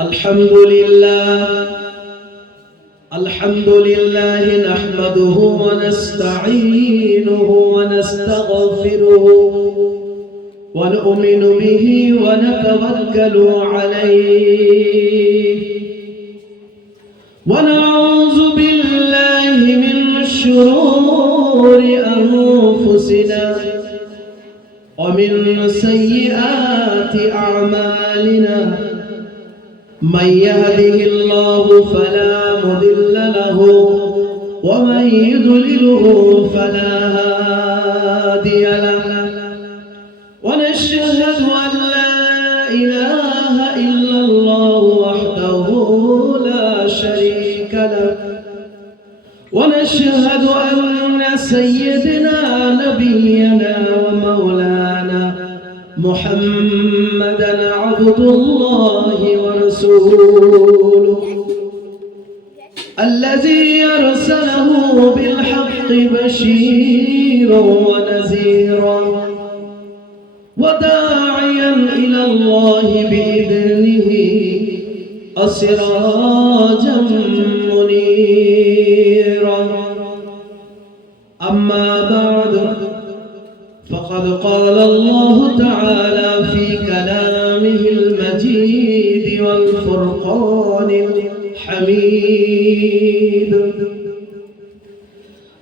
الحمد لله نحمده ونستعينه ونستغفره ونؤمن به ونتوكل عليه ونعوذ بالله من شرور أنفسنا ومن سيئات أعمالنا من يهده الله فلا مضل له ومن يضلله فلا هادي له ونشهد أن لا إله إلا الله وحده لا شريك له ونشهد أن سيدنا نبينا ومولانا محمدا عبد الله ورسوله الذي أرسله بالحق بشيرا ونذيرا وداعيا إلى الله بإذنه وسراجا منيرا أما بعد فقد قال الله تعالى في كلامه المجيد والفرقان الحميد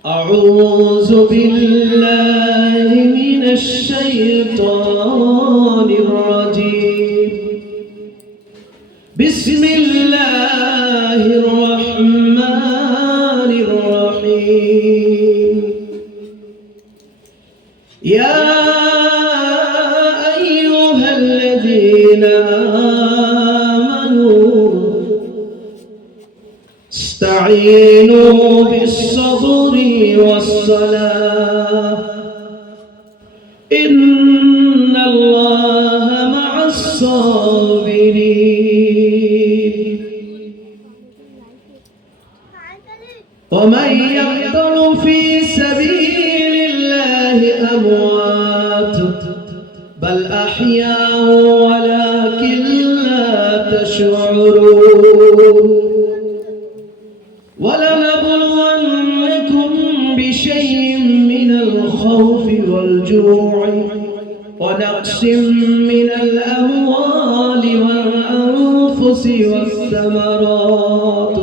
أعوذ بالله من الشيطان الرجيم بسم الله الرحمن الرحيم يا أيها الذين آمنوا استعينوا بالصبر والصلاة إن الله مع الصابرين ومن يقتل في سبيل الله أموات بل أحياء ولكن لا تشعرون ولنبلونكم بشيء من الخوف والجوع ونقص من الأموال والأنفس والثمرات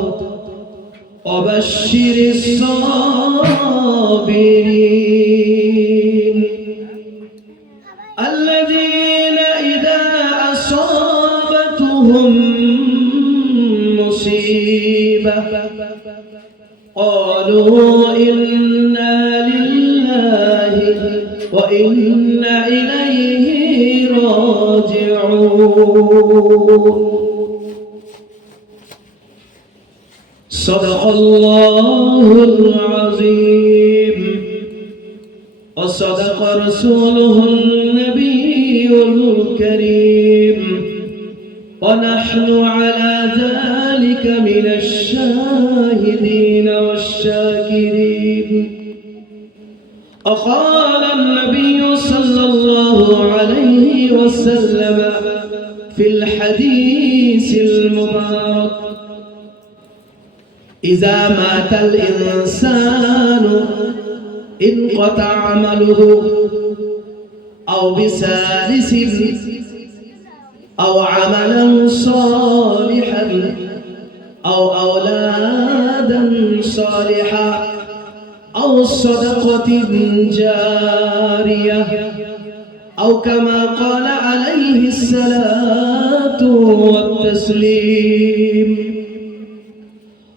وبشر الصابرين الذين إذا أصابتهم مصيبة قالوا إنا لله وإنا إليه راجعون صدق الله العظيم وصدق رسوله النبي الكريم ونحن على ذلك من الشاهدين والشاكرين وقال النبي صلى الله عليه وسلم في الحديث المبارك إذا مات الإنسان انقطع عمله أو بثالث أو عملا صالحا أو أولادا صالحا أو صدقة جارية أو كما قال عليه الصلاة والتسليم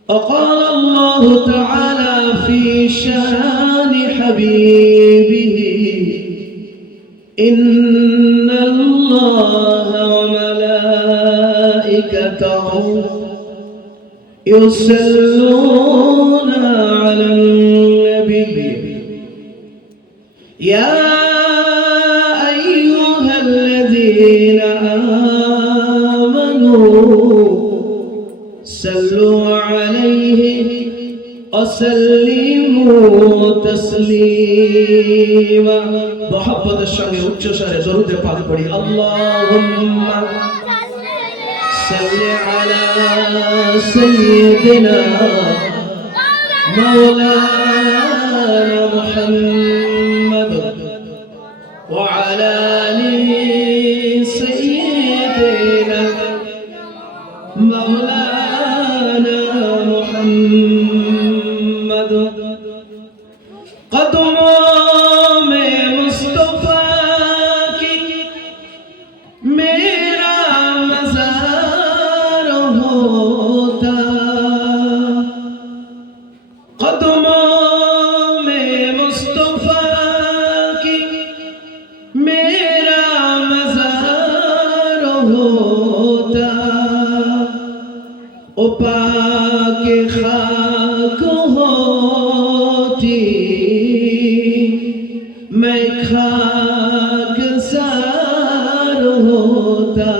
وقال الله تعالى في شان حبيبه إن الله وملائكته يصلون على النبي يا أيها الذين آمنوا صلوا عليه وسلموا تسليما محبت الشان উচ্চ স্বরে দরুদ পাঠ করি اللهم صل على سيدنا مولانا محمد وعلى آل سيدنا مولانا محمد قدموں میں مصطفیٰ کی میرا مزار ہوتا قدموں میں مصطفیٰ کی میرا مزار ہوتا او پاک خاک ہوتی میں خاک سار ہوتا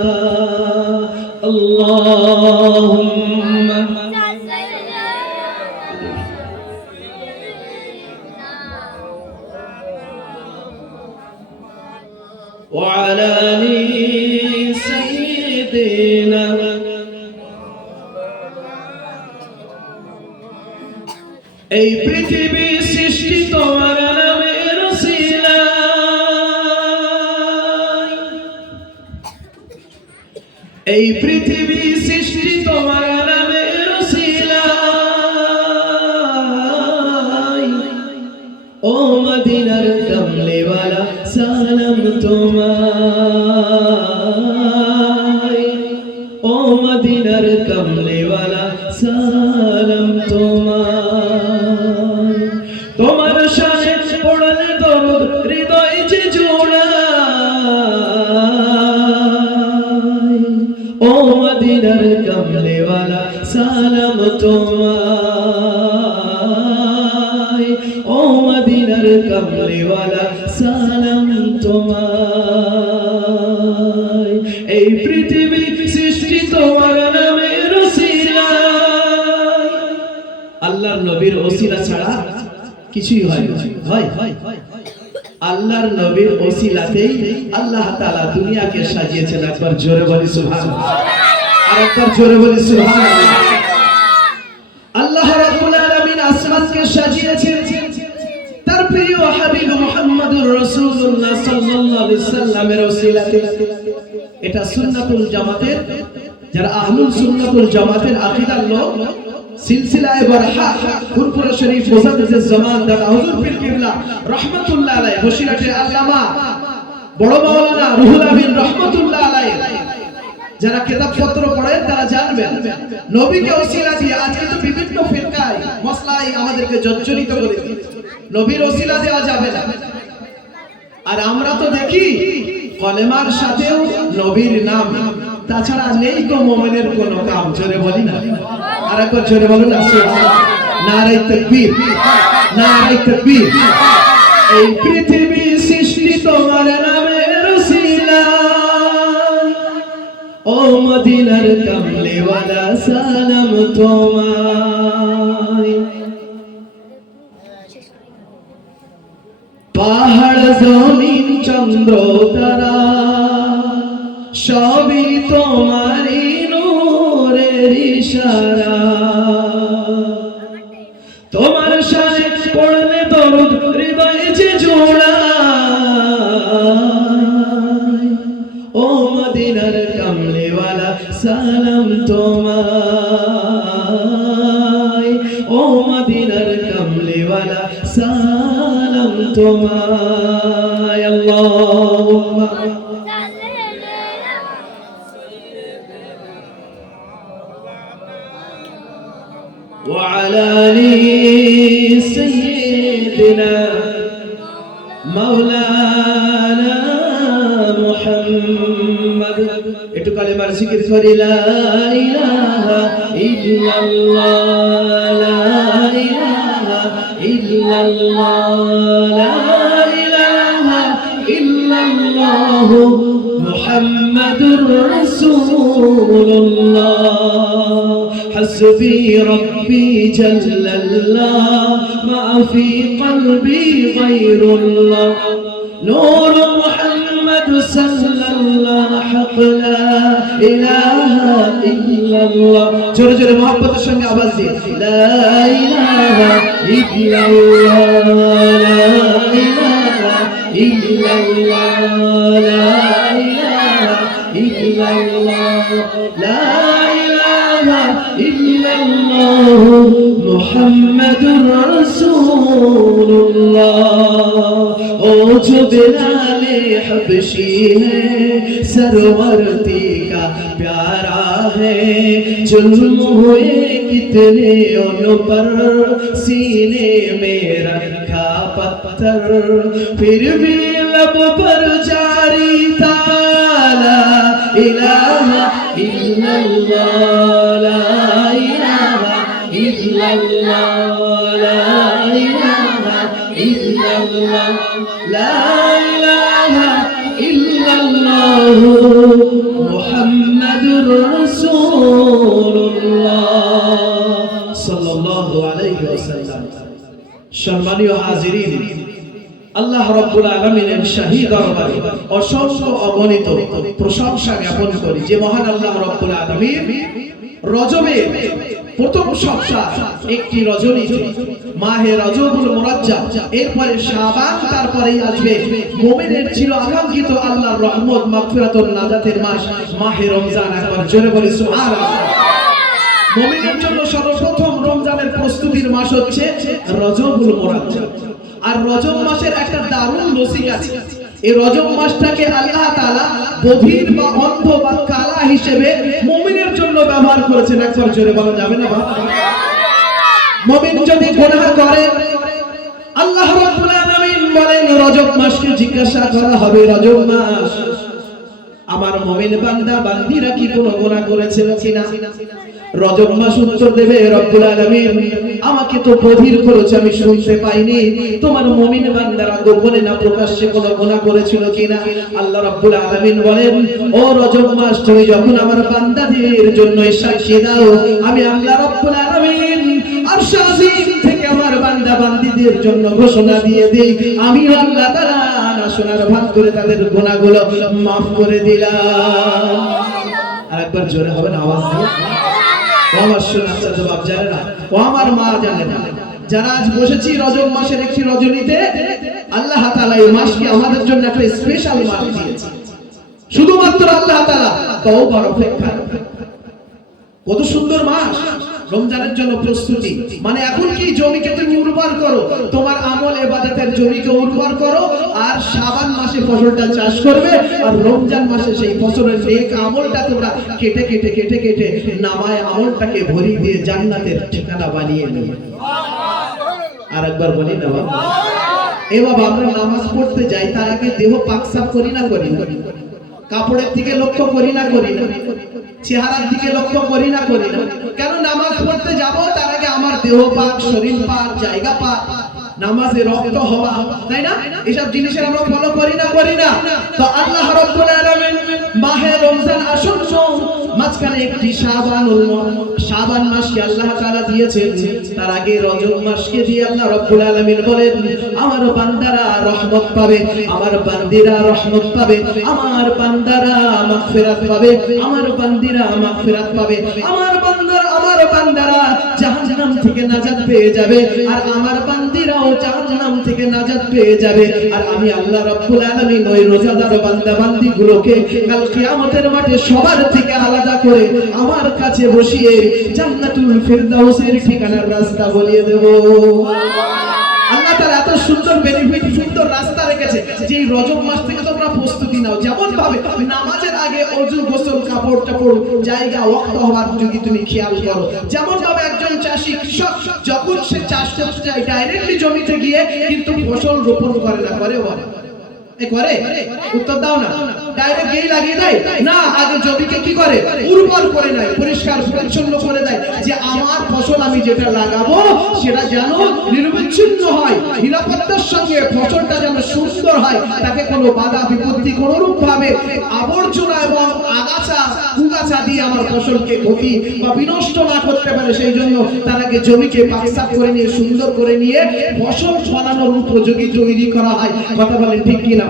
اللہم وعلى آل سيدنا এই পৃথিবী সৃষ্টি তোমার নামের উসিলায় এই পৃথিবী সৃষ্টি তোমার নামের উসিলায় ও মদিনার কমলেওয়ালা সালাম তোমায় ও মদিনার কমলেওয়ালা সালাম তোমায় তোমার শানে পড়লে দরুদ হৃদয় যে জোড়ায় ও মদিনার কমলেওয়ালা সালাম তোমায় ও মদিনার কমলেওয়ালা সালাম তোমায় এই পৃথিবী সৃষ্টি তোমার নামের উসিলায় আল্লাহর নবীর ওসিলা ছাড়া কিছুই হয় না হয় আল্লাহর নবীর ওসিলাতেই আল্লাহ তাআলা দুনিয়াকে সাজিয়েছেন একবার জোরে বলি সুবহানাল্লাহ আর একবার জোরে বলি সুবহানাল্লাহ আল্লাহ রাব্বুল আলামিন আসমানকে সাজিয়েছেন তার প্রিয় হাবিব মুহাম্মদুর রাসূলুল্লাহ সাল্লাল্লাহু আলাইহি সাল্লামের ওসিলাতে এটা সুন্নাতুল জামাতের যারা আহলুল সুন্নাতুল জামাতের আকীদার লোক সিলসিলায়ে বারহা ফুরফুরা শরীফ মুজাদ্দিদুজ জামান দাদা হুজুর পীর কিবলা রাহমাতুল্লাহ আলাইহি বসিরাটের আল্লামা বড় মাওলানা রুহুল আমিন রাহমাতুল্লাহ আলাইহি যারা কিতাবপত্র পড়েন তারা জানবেন নবীকে ওসিলা দিয়ে আজকে তো বিভিন্ন ফিরকায় মাসলায় আমাদেরকে জর্জরিত করে দিয়েছে নবীর ওসিলা দেওয়া যাবে না আর আমরা তো দেখি কলেমার সাথেও নবীর নাম তাছাড়া নেই কো মুমিনের কোনো কাম জোরে বলি না আর একবার জোরে বলুন নারে তাকবীর নারে তাকবীর এই পৃথিবী সৃষ্টি তোমার নামের উসিলায় ও মদিনার কমলেওয়ালা সালাম তোমায় পাহাড় জমিন চন্দ্র তারা সবই তোমারই নূরের ইশারা তোমার শানে পড়লে দরুদ হৃদয় যে জোড়ায় ও মদিনার কমলেওয়ালা সালাম তোমায় ও মদিনার কমলেওয়ালা সালাম তোমায় আল্লাহুম্মা وعلى آل سيدنا مولانا محمد একটু কালেমার জিকির করি লা ইলাহা ইল্লাল্লাহ লা ইলাহা ইল্লাল্লাহ লা ইলাহা ইল্লাল্লাহ মুহাম্মাদুর রাসূলুল্লাহ حسبي ربي جل الله ما في قلبي غير الله نور محمد صلى الله حق لا إله ইল্লাল্লাহ। জোরে জোরে মহব্বতের সঙ্গে আওয়াজ দিয়ে লা ইলাহা ইল্লাল্লাহ, লা ইলাহা ইল্লাল্লাহ, লা ইলাহা ইল্লাল্লাহ, লা ইলাহা ইল্লাল্লাহ মুহাম্মাদুর রাসূলুল্লাহ। ओ जो बिलाले हबशी है सरवरती का प्यारा है, जुल्म हुए कितने उन पर सीने में रखा पत्थर, फिर भी लब पर जारी था ला इलाहा इल्लल्लाह, ला इलाहा इल्लल्लाह, ला इलाहा इल्लल्लाह, ला इलाहा इल्लल्लाह मुहम्मदुर রাসূলুল্লাহ সাল্লাল্লাহু আলাইহি ওয়াসাল্লাম। সম্মানীয় হাজিরিন, আল্লাহ রাব্বুল আলামিনের শাহী দরবারে অসংখ্য অগণিত প্রশংসা জ্ঞাপন করি যে মহান আল্লাহ রাব্বুল আলামিন রজবের প্রথম সপ্তাহ একটি রজনীতে মাহে রজবুল মুরাজ্জাব, এরপরে শাবান, তারপরেই আসবে মুমিনের চির আকাঙ্ক্ষিত আল্লাহর রহমত মাগফিরাতুন নাজাতের মাস মাহে রমজান। একবার জোরে বলি সুবহানাল্লাহ। মুমিনের জন্য সর্বপ্রথম রমজানের প্রস্তুতির মাস হচ্ছে রজবুল মুরাজ্জাব। আর রজব মাসের একটা দারুণ লজিক আছে। এই রজব মাসটাকে আল্লাহ তাআলা বধির বা অন্ধ বা কালা হিসেবে মুমিনের জন্য ব্যবহার করেছেন। একবার জোরে বলা যাবে না বাবা? মুমিন যদি গুনাহ করে আল্লাহ রাব্বুল আলামিন বলেন রজব মাসকে জিজ্ঞাসা করা হবে, রজব মাস আমার মুমিন বান্দা বান্দিরা কি কোনো গুনাহ করেছে কিনা? রজব মাস উত্তর দেবে রব্বুল আলামিন আমাকে তো বধির করেছে, আমি শুনতে পাইনি, তোমার মুমিন বান্দারা গোপনে না প্রকাশ্যে কোনো গুনাহ করেছিল কিনা? আল্লাহ রাব্বুল আলামিন বলেন ও রজব মাস তুমি যখন আমার বান্দাদের জন্য সাক্ষী দাও, আমি আল্লাহ রাব্বুল আলামিন আরশ আজিম থেকে আমার বান্দা বান্দীদের জন্য ঘোষণা দিয়ে দেই, আমি আল্লাহ তাআলা না শোনার ভান করে তাদের গুনাহগুলো maaf করে দিলাম। আরেকবার জোরে হবে না আওয়াজ দিয়ে? আমার শোনা জবাব জানে না, ও আমার মা জানে না, যারা আজ বসেছি রজব মাসের একটি রজনীতে, আল্লাহ তাআলা এই মাসকে আমাদের জন্য একটা স্পেশাল মাস দিয়েছে। শুধুমাত্র আল্লাহ তাআলা তওবার অপেক্ষা। কত সুন্দর মাস রমজানের জন্য প্রস্তুতি। মানে এখন কি জমিকে তুমি উর্বর করো, তোমার আমল ইবাদতের জমিকে উর্বর করো, আর শাবান মাসে ফসলটা চাষ করবে, আর রমজান মাসে সেই ফসলের নেক আমলটা তোমরা কেটে কেটে কেটে কেটে নামায় আমলটাকে ভরিয়ে দিয়ে জান্নাতের ঠিকানা বানিয়ে নিয়ে। আর একবার বলি না বাবা, এ বাবা আমরা নামাজ পড়তে যাই তার আগে দেহ পাক সাফ করি না করি না? কাপড়ের দিকে লক্ষ্য করি না করি না? চেহারার দিকে লক্ষ্য করি না করি না? কেন নামাজ পড়তে যাব তার আগে আমার দেহ পাক, শরীর পাক, জায়গা পাক, নামাজে রক্ত হওয়া, তাই না? এসব জিনিসের আমরা ফলো করি না করি না? তো আল্লাহ রাব্বুল আলামিন মাহে রমজান আসন্ন মাঝখানে একটি শাবান মাসকে আল্লাহ তাআলা দিয়েছেন, তার আগে রজব মাসকে দিয়ে আল্লাহ রাব্বুল আলামিন বলেন আমার বান্দারা রহমত পাবে, আমার বান্দিরা রহমত পাবে, আমার বান্দারা মাগফিরাত পাবে, আমার বান্দিরা মাগফিরাত পাবে, আমার বান্দারা জাহান্নাম থেকে নাজাত পেয়ে যাবে, আর আমার বান্দিরাও জাহান্নাম থেকে নাজাত পেয়ে যাবে। আর আমি আল্লাহ রাব্বুল আলামিন ওই রোজাদার বান্দা বান্দিগুলোকে কাল কিয়ামতের মাঠে সবার থেকে আলাদা করে আমার কাছে বসিয়ে জান্নাতুল ফিরদাউসের ঠিকানার রাস্তা বলিয়ে দেব। আল্লাহ তাআলা এত সুন্দর বেনিফিট, সুন্দর রাস্তা রেখেছে যে এই রজব মাস থেকে তোমরা প্রস্তুতি নাও। যেমন ভাবে নামাজের আগে ওযু, গোসল, কাপড় টাপড়, জায়গা, ওয়াক্ত হওয়ার যদি তুমি খেয়াল করো, যেমন ভাবে একজন চাষী কৃষক যখন সে চাষ করতে যায় ডাইরেক্টলি জমিতে গিয়ে কিন্তু ফসল রোপণ করে না, করে করে? উত্তর দাও না। ডাইরেক্ট গিয়ে লাগিয়ে দেয় না, আগে জমিকে কি করে? উর্বর করে নেয়, পরিষ্কার পরিচ্ছন্ন করে দেয়, যে আমার ফসল আমি যেটা লাগাবো সেটা যেন নির্বিচ্ছিন্ন হয়, নিরাপত্তার সঙ্গে ফসলটা যেন সুন্দর হয়, তাকে কোনো বাধা বিপত্তি কোনরূপ ভাবে আবর্জনা এবং আগাছা কুগাছা দিয়ে আমার ফসলকে ক্ষতি বা বিনষ্ট না করতে পারে, সেই জন্য তার আগে জমিকে পাকসাফ করে নিয়ে সুন্দর করে নিয়ে ফসল ফলানোর উপযোগী তৈরি করা হয়। কথা বলেন ঠিক কিনা?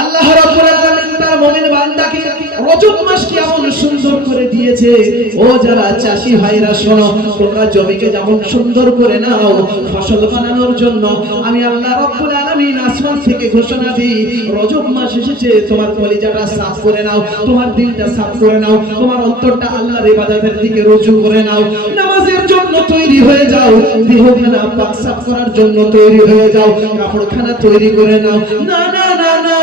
আল্লাহ রাব্বুল আলামিন তার মুমিন বান্দাকে রজব মাসকে এমন সুন্দর করে দিয়েছে। ও যারা চাষি ভাইরা শোনো, তোমরা জমিকে যেমন সুন্দর করে নাও ফসল বানানোর জন্য, আমি আল্লাহ রাব্বুল আলামিন আসমান থেকে ঘোষণা দিই, রজব মাস এসেছে, তোমার কলিজাটা সাফ করে নাও, তোমার দিলটা সাফ করে নাও, তোমার অন্তরটা আল্লাহর ইবাদতের দিকে রুজু করে নাও, নামাজের জন্য তৈরি হয়ে যাও, দেহখানা পাক সাফ করার জন্য তৈরি হয়ে যাও, কাপড়খানা তৈরি করে নাও। না না না না,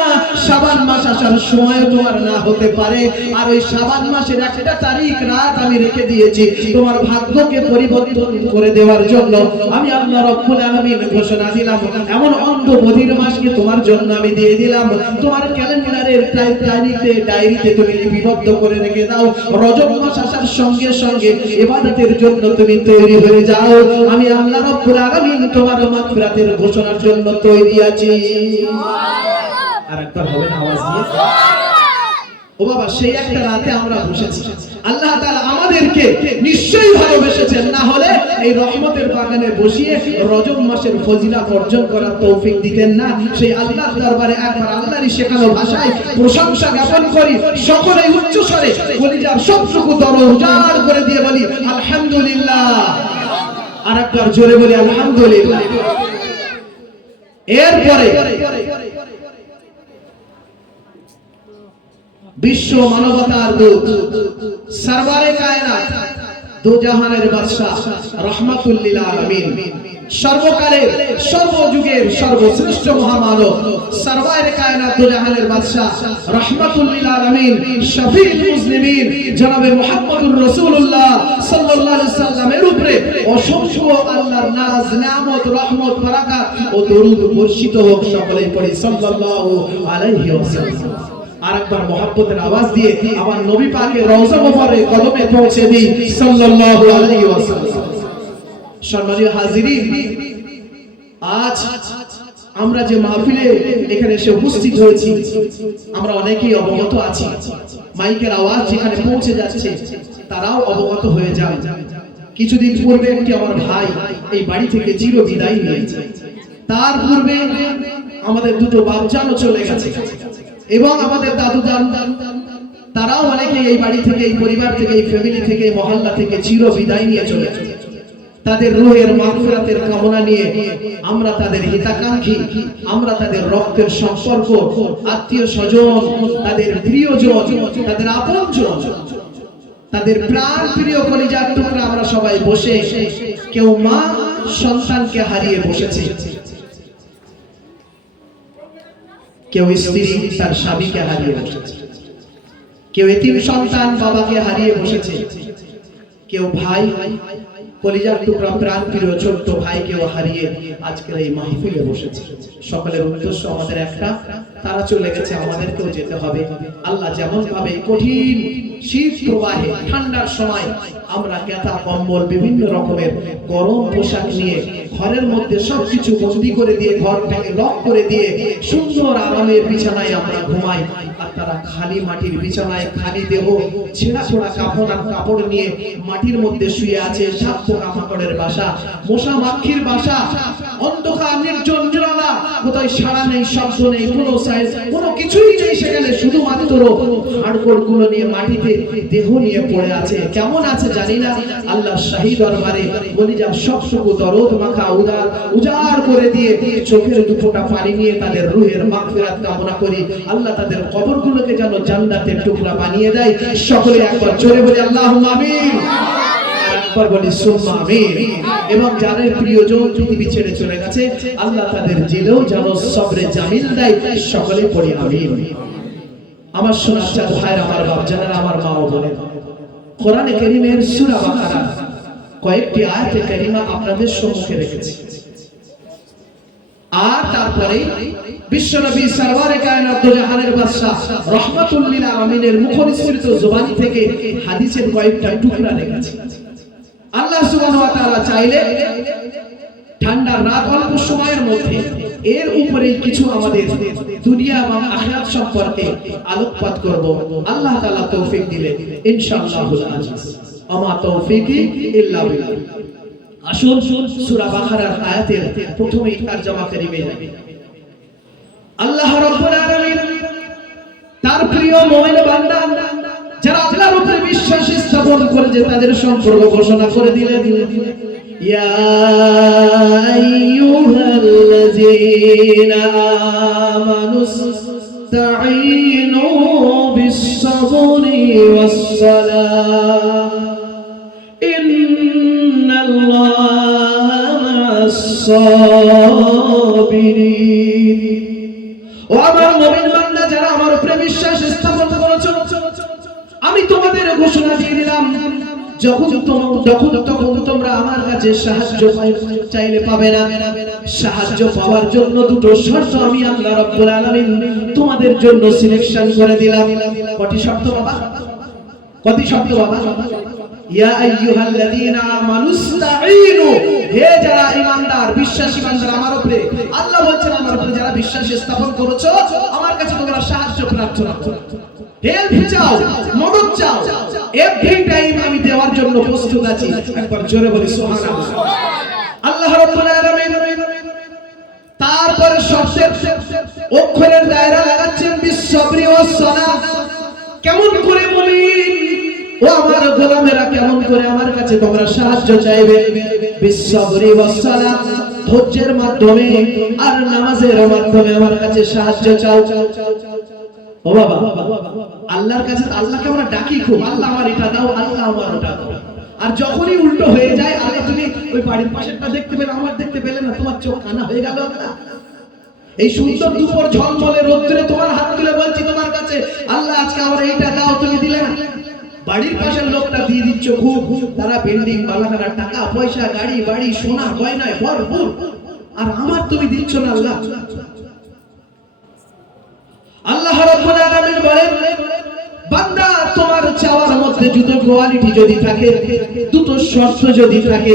শাবান মাস আসার সময় তোমার না হতে পারে, আর ওই শাবান মাসের একটা তারিখ রাত আমি রেখে দিয়েছি তোমার ভাগ্যকে পরিবর্তন করে দেওয়ার জন্য। আমি আল্লাহ রাব্বুল আলামিন ঘোষণা দিলাম, এমন অন্ধ বধির মাসকে তোমার জন্য আমি দিয়ে দিলাম। তোমার ক্যালেন্ডারের ডায়েরিতে তুমি লিপিবদ্ধ করে রেখে দাও, রজব মাস আসার সঙ্গে সঙ্গে ইবাদতের জন্য তুমি তৈরি হয়ে যাও। আমি আল্লাহ রাব্বুল আলামিন তোমার মাগফিরাতের ঘোষণার জন্য তৈরি আছি। আর একবার হবে না আওয়াজ দিয়ে? ও বাবা, সেই একটা রাতে আমরা বসেছি, আল্লাহ তাআলা আমাদেরকে নিশ্চয়ই ভালোবেসেছেন, না হলে এই রহমতের বাগানে বসিয়ে রজব মাসের ফজিলত অর্জন করার তৌফিক দিতেন না। সেই আল্লাহর দরবারে একবার আল্লাহরই শেখানো ভাষায় প্রশংসা জ্ঞাপন করি, সকলেই উচ্চ স্বরে কলিজার সবটুকু দরদ উজাড় করে দিয়ে বলি আলহামদুলিল্লাহ। আর একবার জোরে বলি আলহামদুলিল্লাহ। এরপরে বিশ্ব মানবতার দূত, সরওয়ারে কায়নাত, দু জাহানের বাদশা, রাহমাতুল লিল আলামিন, সর্বকালের সর্বযুগের সর্বশ্রেষ্ঠ মহামানব, সরওয়ারে কায়নাত, দু জাহানের বাদশা, রাহমাতুল লিল আলামিন, শফিউল মুসলিমিন জনাবে মুহাম্মদুর রাসূলুল্লাহ সাল্লাল্লাহু আলাইহি সাল্লামের উপরে অসংখ্য আল্লাহর নাজ, নিয়ামত, রহমত, বারাকাত ও দরুদ বর্ষিত হোক। সকলেই পড়ি সাল্লাল্লাহু আলাইহি ওয়াসাল্লাম। আরেকবার মহব্বতের আওয়াজ দিয়ে আমার নবী পাকের রওজা মোবারকে কদমে পৌঁছে দিই সাল্লাল্লাহু আলাইহি ওয়াসাল্লাম। সম্মানীয় হাজিরিন, আজ আমরা যে মাহফিলে এখানে এসে উপস্থিত হয়েছি, আমরা অনেকেই অবগত আছি, মাইকের আওয়াজ যেখানে পৌঁছে যাচ্ছে তারাও অবগত হয়ে যান। কিছুদিন পূর্বে একটি আমার ভাই এই বাড়ি থেকে চির বিদায় নিয়েছে। তার পূর্বে আমাদের দুটো বাপজানও চলে গেছে এবং আমাদের দাদু জান, তারাও অনেকে এই বাড়ি থেকে, এই পরিবার থেকে, এই ফ্যামিলি থেকে, এই মহল্লা থেকে চির বিদায় নিয়ে চলে গেছে। তাদের রূহের মাগফিরাতের কামনা নিয়ে আমরা তাদের হিতাকাঙ্ক্ষী, আমরা তাদের রক্তের সম্পর্ক, আত্মীয় স্বজন, তাদের প্রিয়জন, তাদের আপনজন, তাদের প্রাণ প্রিয় কলিজার টুকরা আমরা সবাই বসে, কেউ মা সন্তানকে হারিয়ে বসেছে, কেউ স্ত্রী তার স্বামীকে হারিয়ে বসেছে, কেউ এতিম সন্তান বাবাকে হারিয়ে বসেছে, কেউ ভাই কলিজার টুকরা প্রাণ প্রিয় ছোট্ট ভাইকেও হারিয়ে আজকের এই মাহফিলে বসেছে। সকলের উদ্দেশ্য আমাদের একটা, তারা চলে গেছে, আমাদেরকেও যেতে হবে। আল্লাহ যেমন ভাবে কঠিন শীত প্রবাহে ঠান্ডার সময় আমরা কেতা কম্বল বিভিন্ন রকমের গরম পোশাক নিয়ে ঘরের মধ্যে সবকিছু বন্দি করে দিয়ে, ঘরটাকে লক করে দিয়ে সুন্দর আরামের বিছানায় আমরা ঘুমাই, আর তারা খালি মাটির বিছানায়, খালি দেহ, ছেঁড়া ছোড়া কাপড় আর কাপড় নিয়ে মাটির মধ্যে শুয়ে আছে। সাপ পোকা মাকড়ের বাসা, মশা মাখির বাসা, অন্ধকার নির্জন জনলা, কোথায় সাড়া নেই, শব্দ নেই, কোনো সাইজ, কোনো কিছুই নেই সেখানে, শুধুমাত্র হাড়গোড় গুলো নিয়ে মাটিতে দেহ নিয়ে পড়ে আছে। কেমন আছে জানি না, আল্লাহ শাহী দরবারে কলিজা সবটুকু দরদ মাখা উজাড় করে দিয়ে চোখের দুফোঁটা পানি নিয়ে তাদের রূহের মাগফিরাত কামনা করি। আল্লাহ তাদের কবরগুলোকে যেন জান্নাতের টুকরা বানিয়ে দেয়। সকলে একবার জোরে বলি আল্লাহুম্মা আমিন, একবার বলি সুম্মা আমিন। এবং যাদের প্রিয়জন পৃথিবী ছেড়ে চলে গেছে, আল্লাহ তাদের জেলেও যেন সবরে জামিল দেয়। সকলে পড়ি আমিন। আমার সোনার চাঁদ ভাইরা, আমার বাপজানেরা, আমার মা ও বোনেরা, কোরআনে কারীমের সূরা বাকারা কয়েকটি আয়াতে কারিমা আপনাদের সম্মুখে রেখেছি। আর তারপরে বিশ্বনবী সরওয়ারে কায়নাত, দু জাহানের বাদশা, রাহমাতুল লিল আলামিনের মুখনিসৃত জবানি থেকে হাদিসের কয়েকটা টুকরা রেখেছি। আল্লাহ সুবহানাহু ওয়া তাআলা চাইলে ঠান্ডার রাত অল্প সময়ের মধ্যে এর উপরে কিছু আমাদের দুনিয়া এবং আখিরাত সম্পর্কে আলোকপাত করব। আল্লাহ তাআলা তৌফিক দিলে ইনশাআল্লাহুল আজিজ, আমা তৌফিকি ইল্লা বিল্লাহ। আসুন সূরা বাকারার আয়াতের প্রথমেই তরজমা করিবে। আল্লাহ রাব্বুল আলামিন তার প্রিয় মুমিন বান্দা যারা আল্লাহর উপরে বিশ্বাস স্থাপন করেছে তাদের সম্পর্ক ঘোষণা করে দিলেন, ইয়া আইয়ুহাল্লাযীনা আমানুস্তাঈনু বিস-সাবরি ওয়াস-সালাহ ইন্নাল্লাহা মা'আস-সাবিরিন। ও আমার মুমিন বান্দা যারা আমার উপরে বিশ্বাস স্থাপন করেছো, আমি তোমাদের ঘোষণা দিয়ে দিলাম, যখন তোমরা আমার কাছে সাহায্য চাইলে পাবে না। সাহায্য পাওয়ার জন্য দুটো শর্ত আমি আল্লাহ রাব্বুল আলামিন তোমাদের জন্য সিলেকশন করে দিলাম। কয়টি শর্ত বাবা? কয়টি শর্ত বাবা? ইয়া আইয়ুহাল্লাযীনা আমানুস্তাঈনু, হে যারা ঈমানদার বিশ্বাসী বান্দা আমার উপরে, আল্লাহ বলছেন আমার উপরে যারা বিশ্বাস স্থাপন করেছো, আমার কাছে তোমরা সাহায্য প্রার্থনা করো, হেল্প চাও, মদদ চাও, এভরি টাইম আমি দেওয়ার জন্য প্রস্তুত আছি। একবার জোরে বলি সুবহানাল্লাহ। আল্লাহ রাব্বুল আলামিন তারপরে শর্তের অক্ষরের দায়রা লাগাচ্ছেন বিস-সাবরি ওয়াস-সালাহ। কেমন করে মুমিন ও আমার গোলামেরা কেমন করে আমার কাছে তোমরা সাহায্য চাইবে? বিস-সাবরি ওয়াস-সালাহ, ধৈর্যের মাধ্যমে আর নামাজের মাধ্যমে আমার কাছে সাহায্য চাও। ও বাবা, আল্লাহর কাছে আল্লাহকে আমরা ডাকি খুব, আল্লাহ আমার এটা দাও, আল্লাহ আমার ওটা দাও। আর যখনই উল্টো হয়ে যায়, আল্লাহ তুমি ওই বাড়ির পাশেরটা দেখতে পেলে, আমার দেখতে পেলে না, তোমার চোখ কানা হয়ে গেল না। এই সুন্দর দুপুর ঝলমলে রোদ্রে তোমার হাত তুলে বলছি তোমার কাছে, আল্লাহ আজকে আমার এইটা দাও, তুমি দিলে না। বাড়ির পাশের লোকটা দিয়ে দিচ্ছ খুব, তারা বিল্ডিং বালাখানা, টাকা পয়সা, গাড়ি বাড়ি, সোনা গয়নায় ভরপুর, আর আমার তুমি দিচ্ছ না। আল্লাহ আল্লাহ রাব্বুল আলামিন বলেন, বান্দা তোমার চাওয়ার মধ্যে দুটো কোয়ালিটি যদি থাকে, দুটো শর্ত যদি থাকে,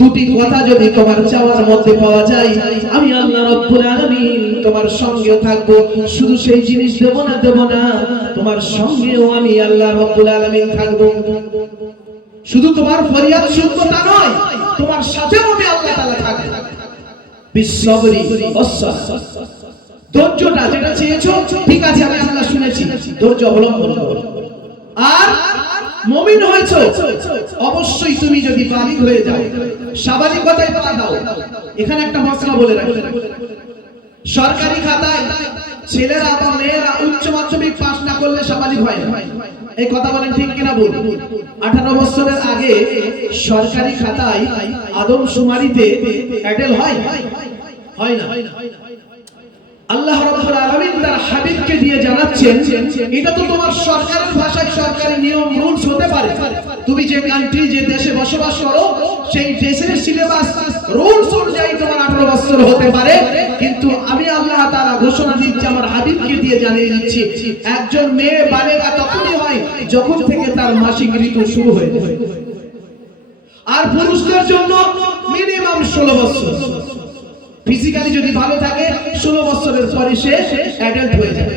দুটি কথা যদি তোমার চাওয়ার মধ্যে পাওয়া যায়, আমি আল্লাহ রাব্বুল আলামিন তোমার সঙ্গে থাকবো। শুধু সেই জিনিস দেব না, তোমার সঙ্গেও আমি আল্লাহ রাব্বুল আলামিন থাকবো। শুধু তোমার ফরিয়াদ শুনবো তা নয়, তোমার সাথেও আমি আল্লাহ তাআলা থাকবো। বিস-সাবরি ওয়াস-সালাহ, ধৈর্যটা যেটা চেয়েছো, ঠিক আছে আমি আল্লাহ শুনেছি, ধৈর্য অবলম্বন করো। আর মুমিন হয়েছো, অবশ্যই তুমি যদি বালিগ হয়ে যাও, সাবালিকতায় পা দাও। এখানে একটা মশলা বলে রাখি, সরকারি খাতায় ছেলেরা বা মেয়েরা উচ্চ মাধ্যমিক পাস না করলে সাবালিক হয় না। এই কথা বলেন ঠিক কিনা বল? 18 বছরের আগে সরকারি খাতায় আদমশুমারিতে অ্যাডেল হয় না। আল্লাহ রাব্বুল আলামিন তার হাবিবকে দিয়ে জানাচ্ছেন, এটা তো তোমার সরকারের ভাষায় সরকারি নিয়ম রুলস হতে পারে, তুমি যে কান্ট্রি যে দেশে বসবাস করো সেই দেশের সিলেবাস রুলস অনুযায়ী তোমার 18 বছর হতে পারে, কিন্তু আমি আল্লাহ তাআলা ঘোষণা দিচ্ছি, আমার হাবিবকে দিয়ে জানিয়ে দিচ্ছি, একজন মেয়ে বালেগা তখনই হয় যখন থেকে তার মাসিক ঋতু শুরু হয়ে যায়। আর পুরুষদের জন্য মিনিমাম 16 বছর, ফিজিক্যালি যদি ভালো থাকে 16 বছরের পরে সে অ্যাডাল্ট হয়ে যাবে।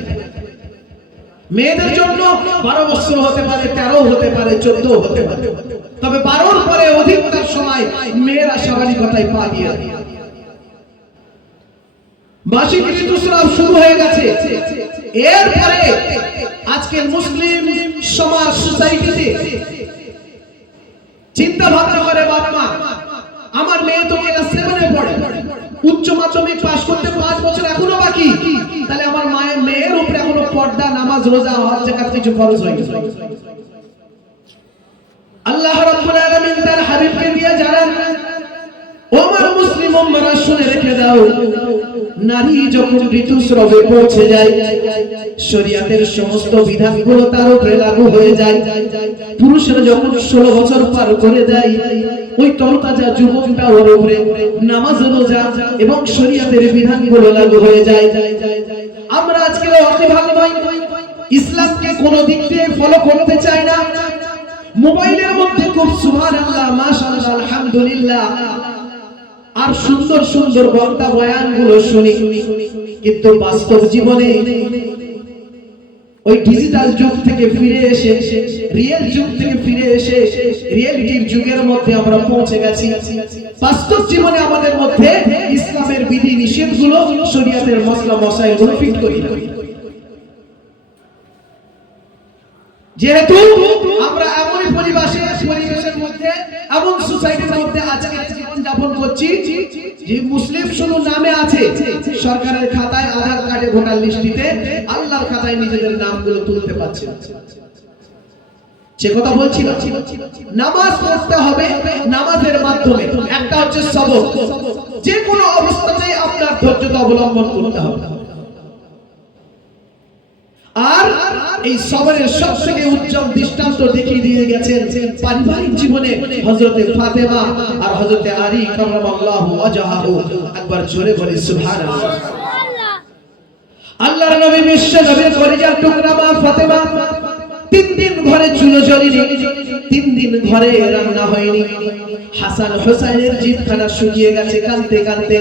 মেয়েদের জন্য 12 বছর হতে পারে, 13 হতে পারে, 14 হতে পারে, তবে 12 পরে অধিকতর সময় মেয়েরা সাবালিকতায় পা দিয়ে মাসিক ঋতুস্রাব শুরু হয়ে গেছে। এরপরে আজকের মুসলিম সমাজ সোসাইটিতে চিন্তা ভাবনা করে বাবা মা, আমার মেয়ে তো ক্লাস 7 এ পড়ে, উচ্চ মাধ্যমিক পাস করতে 5 বছর এখনো বাকি, তাহলে আমার মেয়ের উপরে এখনো পর্দা, নামাজ, রোজা, হজ, যাকাত কিছু ফরজ হয়ে গেছে। আল্লাহ রাব্বুল আলামিন তার হাবিবকে দিয়ে জানান, ও আমার মুসলিম উম্মারা শুনে রেখে দাও, নারী যখন ঋতুস্রাবে পৌঁছে যায়, শরীয়তের সমস্ত বিধানগুলো তার উপরে লাগু হয়ে যায়। পুরুষরা যখন 16 বছর পার করে দেয়, ওই তরতাজা যুবকটা ওর উপরে নামাজ, রোজা এবং শরীয়তের বিধানগুলো লাগু হয়ে যায়। আমরা আজকে অকিভাবে নয়, ইসলামকে কোন দিক দিয়ে ফলো করতে চাই না। মোবাইলের মধ্যে খুব সুবহানাল্লাহ, মাশাআল্লাহ, আলহামদুলিল্লাহ আর সুন্দর সুন্দর বক্তা বয়ানগুলো শুনি, কিন্তু বাস্তব জীবনে ওই ডিজিটাল যুগ থেকে ফিরে এসে রিয়েল যুগ থেকে ফিরে এসে রিয়েলিটির যুগের মধ্যে আমরা পৌঁছে গেছি। বাস্তব জীবনে আমাদের মধ্যে ইসলামের বিধি নিষেধগুলো, শরীয়তের মসলা মশাইগুলো ফিট করি না। যেহেতু আমরা এমনই পরিবেশের মধ্যে, এমন সোসাইটির মধ্যে আজকে জীবন যাপন করছি যে মুসলিম শুধু নামে আছে, সরকারের খাতায়, আধার কার্ডে, ভোটার লিস্টিতে, আল্লাহর খাতায় নিজেদের নামগুলো তুলতে পারছে না। যে কথা বলছি না, নামাজ পড়তে হবে, নামাজের মাধ্যমে একটা হচ্ছে সবর, যে কোনো অবস্থাতেই আপনার ধৈর্যতা অবলম্বন করতে হবে। আর এই সবরের সবথেকে উজ্জ্বল দৃষ্টান্ত দেখিয়ে দিয়ে গেছেন পারিবারিক জীবনে হযরতে ফাতেমা আর হযরতে আলী কারামাল্লাহু ওয়াজহাহু। একবার জোরে বলি সুবহানাল্লাহ। আল্লাহর নবী বিশ্ব নবীর কলিজার টুকরা মা ফাতেমা 3 দিন ঘরে চুলো জ্বলেনি, 3 দিন ঘরে রান্না হয়নি। হাসান হোসেনের জিভখানা শুকিয়ে গেছে কাঁদতে কাঁদতে।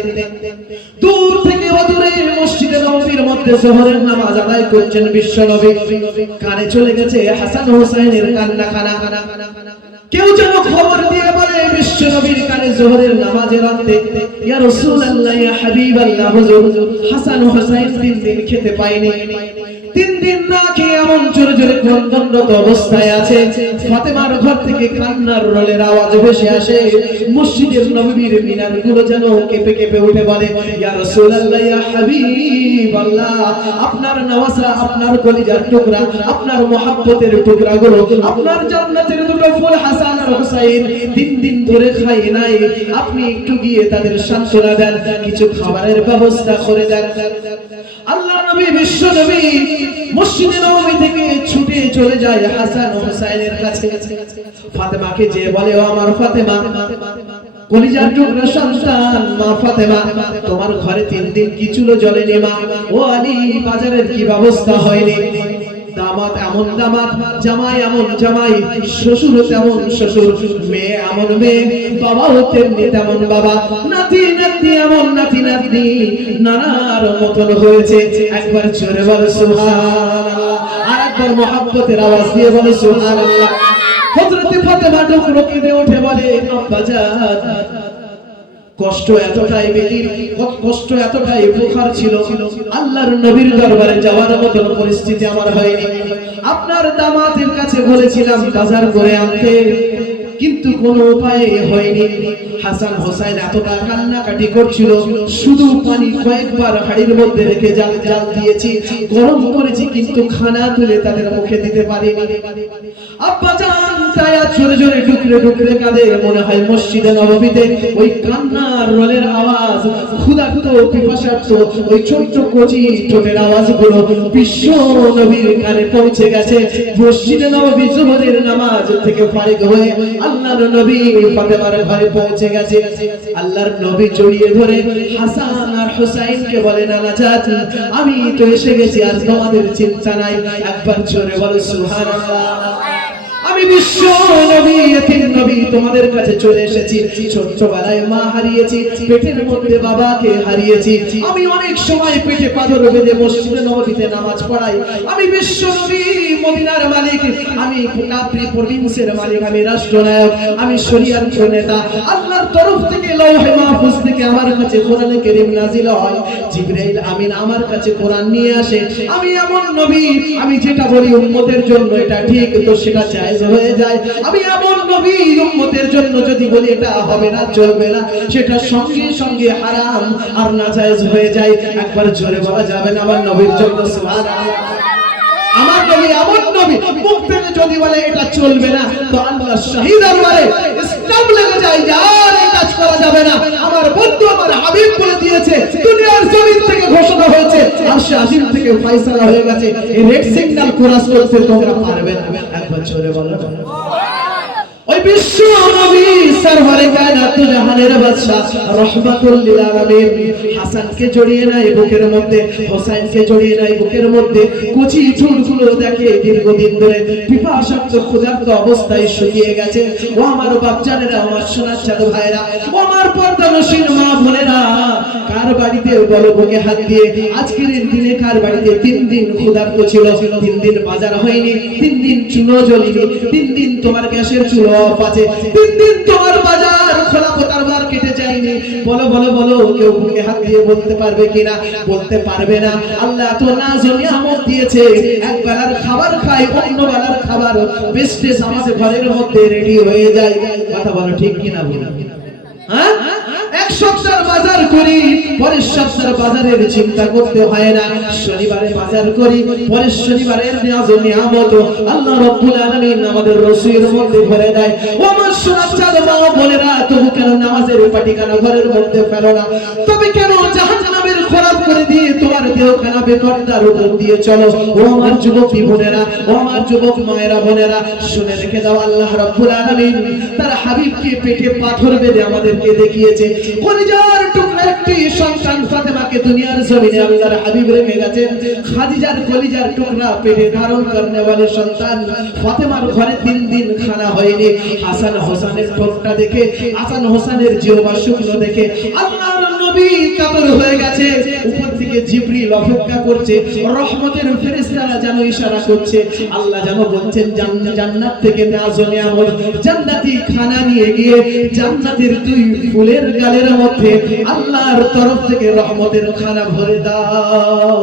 দূর থেকে অদূরে মসজিদে নববীর মধ্যে যোহরের নামাজ আদায় করছেন বিশ্ব নবী। কানে চলে গেছে হাসান হোসেনের কান্না কানা। কেউ যেন খবর দিয়ে বলে বিশ্ব নবীর কানে যোহরের নামাজের অন্তে, ইয়া রাসূলুল্লাহ, ইয়া হাবিবাল্লাহ, হুজুর হাসান হোসেন 3 দিন খেতে পায়নি। 3 দিন না খেয়ে এমন জোরে জোরে ক্রন্দনরত অবস্থায় আছে। ফাতেমার ঘর থেকে কান্নার রোলের আওয়াজ ভেসে আসে। মসজিদের নববীর মিনারগুলো যেন কেঁপে কেঁপে উঠে বলে, ইয়া রাসূলুল্লাহ, ইয়া হাবিবাল্লাহ, আপনার নওয়াজা, আপনার কলিজার টুকরা, আপনার মুহাব্বতের টুকরাগুলো, আপনার জান্নাতের দুটো ফুল হাসান আর হুসাইন 3 দিন ধরে খায় নাই। আপনি একটু গিয়ে তাদের সান্ত্বনা দেন, কিছু খাবারের ব্যবস্থা করে দেন। আল্লাহর নবী বিশ্ব নবী মসজিদে নববী থেকে ছুটে চলে যায় হাসান ও হুসাইনের কাছে। ফাতেমাকে যে বলে, ও আমার ফাতেমা, কলিজার টুকরা সন্তান মা ফাতেমা, তোমার ঘরে 3 দিন কি চুলো জ্বলেনি মা? ও আলী, বাজারের কি ব্যবস্থা হয়নি? দামাত এমন দামাত, জামাই এমন জামাই, শ্বশুর তেমন শ্বশুর, মেয়ে এমন মেয়ে, বাবাও তেমনি তেমন বাবা, নাতি নাতনি এমন নাতি নাতনি, নানার মতন হয়েছে। একবার জোরে বলে সুবহানাল্লাহ, আর একবার মুহাব্বতের আওয়াজ দিয়ে বলে সুবহানাল্লাহ। হযরত ফাতেমা ডুকরো কেঁদে উঠে বলে, আব্বাজান, কষ্ট এতটাই বেশি, কষ্ট এতটাই বুখার ছিল, আল্লাহর নবীর দরবারে যাওয়ার মতো পরিস্থিতি আমার হয়নি। আপনার দামাতের কাছে বলেছিলাম বাজার করে আনতে, কিন্তু কোনো উপায় হয়নি। হাসান হোসেন এতটা কান্নাকাটি করছিল, শুধু পানি কয়েকবার হাড়ির মধ্যে রেখে জাল দিয়েছি, গরম করেছি, কিন্তু খানা তুলে তাদের মুখে দিতে পারিনি। আব্বা জান তাই জোরে জোরে টুকরে টুকরে কাঁদে। মনে হয় মসজিদে নববীতে ওই কান্নার রোলের আওয়াজ, ক্ষুধার্ত পিপাসার্ত ওই ছোট্ট কচি ঠোঁটের আওয়াজগুলো বিশ্ব নবীর কানে পৌঁছে গেছে। মসজিদে নববী যোহরের নামাজ থেকে ফারিগ হয়ে আল্লাহর নবী ফাতেমার ঘরে পৌঁছে গেছে। আল্লাহর নবী জড়িয়ে ধরে হাসান আর হুসাইনকে বলেন, নাজাত, আমি তো এসে গেছি, আর তোমাদের চিন্তা নাই। একবার জোরে বলো সুবহানাল্লাহ। আমি বিশ্ব নবী, এতিম নবী, তোমাদের কাছে চলে এসেছি। ছোট্টবেলায় মা হারিয়েছি, পেটের মধ্যে বাবাকে হারিয়েছি। আমি অনেক সময় পেটে পাথর বেঁধে মসজিদে নববীতে নামাজ পড়াই। আমি বিশ্ব নবী, মদিনার মালিক, আমি কাপ্রি প্রভিন্সের মালিক, আমি রাষ্ট্রনায়ক, আমি শরিয়াত নেতা। আল্লাহর তরফ থেকে লৌহে মাহফুজ থেকে আমার কাছে কোরআনে কারীম নাজিল হয়। জিবরাইল আমিন আমার কাছে কোরআন নিয়ে আসে। আমি এমন নবী, আমি যেটা বলি উম্মতের জন্য এটা ঠিক, তো সেটা জায়েজ হয়ে যায়। আমি এমন নবী, উম্মতের জন্য যদি বলি এটা হবে না, চলবে না, সেটা সঙ্গে সঙ্গে হারাম আর নাজায়েজ হয়ে যায়। একবার জোরে বলা যাবে না আমার নবীর জন্য সুবহানাল্লাহ। আমার নবী এমন নবী, মুখ থেকে যদি বলে এটা চলবে না, তো আল্লাহ শহীদ দরবারে ইসলাম লেগে যায়, আর এই কাজ করা যাবে না। আমার বন্ধু, আমার হাবিব বলে দিয়েছে, দুনিয়ার জমিন থেকে ঘোষণা হয়েছে, আরশে আজিম থেকে ফয়সালা হয়ে গেছে, এই রেড সিগন্যাল ক্রস করতে তোমরা পারবে না। একবার জোরে বলো। ওই বিশ্ব নবী সরওয়ারে কায়নাত জাহানের বাদশা রাহমাতুল লিল আলামিন হাসানকে জড়িয়ে নেয় বুকের মধ্যে, হোসেনকে জড়িয়ে নেয় বুকের মধ্যে। কুচি চুলগুলো দেখে দীর্ঘদিন ধরে পিপাসার্ত ক্ষুধার্ত অবস্থায় শুকিয়ে গেছে। ও আমার বাপজানেরা, আমার সোনার চাঁদ ভাইরা, ও আমার পর্দানশীল মা বোনেরা, কার বাড়িতে বলো বুকে হাত দিয়ে আজকের দিনে কার বাড়িতে 3 দিন ক্ষুধার্ত ছিল, 3 দিন বাজার হয়নি, 3 দিন চুলো জ্বলিনি, 3 দিন তোমার গ্যাসের চুলো অফ আছে, 3 দিন তোমার বাজার খোলা পোতার মার্কেটে যায়নি? বলো বলো বলো, কেউ বুকে হাত দিয়ে বলতে পারবে কিনা? বলতে পারবে না। আল্লাহ তো নাজ নিয়ামত দিয়েছে, এক বেলার খাবার খাই, অন্য বেলার খাবার বেস্টেজ আমাদের ঘরের মধ্যে রেডি হয়ে যায়। কথা বলো ঠিক কিনা বলো? হ্যাঁ, এক সপ্তাহ বাজার করি, পরের সপ্তাহ বাজারের চিন্তা করতে হয় না। শনিবারে বাজার করি, পরের শনিবারের নাজ নিয়ামত আল্লাহ রাব্বুল আলামিন আমাদের রসুলের মধ্যে ভরে দেয়। ও আমার সোনার চাঁদ মা বোনেরা, তবু কেন নামাজের পাটিখানা ঘরের মধ্যে ফেলো না? তবে কেন জাহান্নামের খোরাক করে দিয়ে তোমার দেহখানা বেপরদার উপর দিয়ে চলো? ও আমার যুবক বোনেরা, ও আমার যুবক মায়েরা বোনেরা, শুনে রেখে দাও, আল্লাহ রাব্বুল আলামিন তার হাবিবকে পেটে পাথর বেঁধে আমাদেরকে দেখিয়েছে। কলিজার টুকরা একটি সন্তান ফাতেমাকে দুনিয়ার জমিনে আল্লাহর হাবিব রেখে গেছেন। খাদিজার কলিজার টুকরা পেটে ধারণ করনে वाले সন্তান ফাতেমার ঘরে 3 দিন খানা হয়নি। হাসান হোসেনের ঠোঁটটা দেখে, হাসান হোসেনের জিহ্বা শুকনো দেখে আল্লাহর নবী কাতর হয়ে গেছে। উপর থেকে জিবরিল অপেক্ষা করছে, রহমতের ফেরেশতারা যেন ইশারা করছে, আল্লাহ যেন বলছেন জান্নাত থেকে নাজ ও নিয়ামত, জান্নাতি খানা নিয়ে গিয়ে জান্নাতের 2 ফুলের গালের মধ্যে আল্লাহর তরফ থেকে রহমতের খানা ভরে দাও।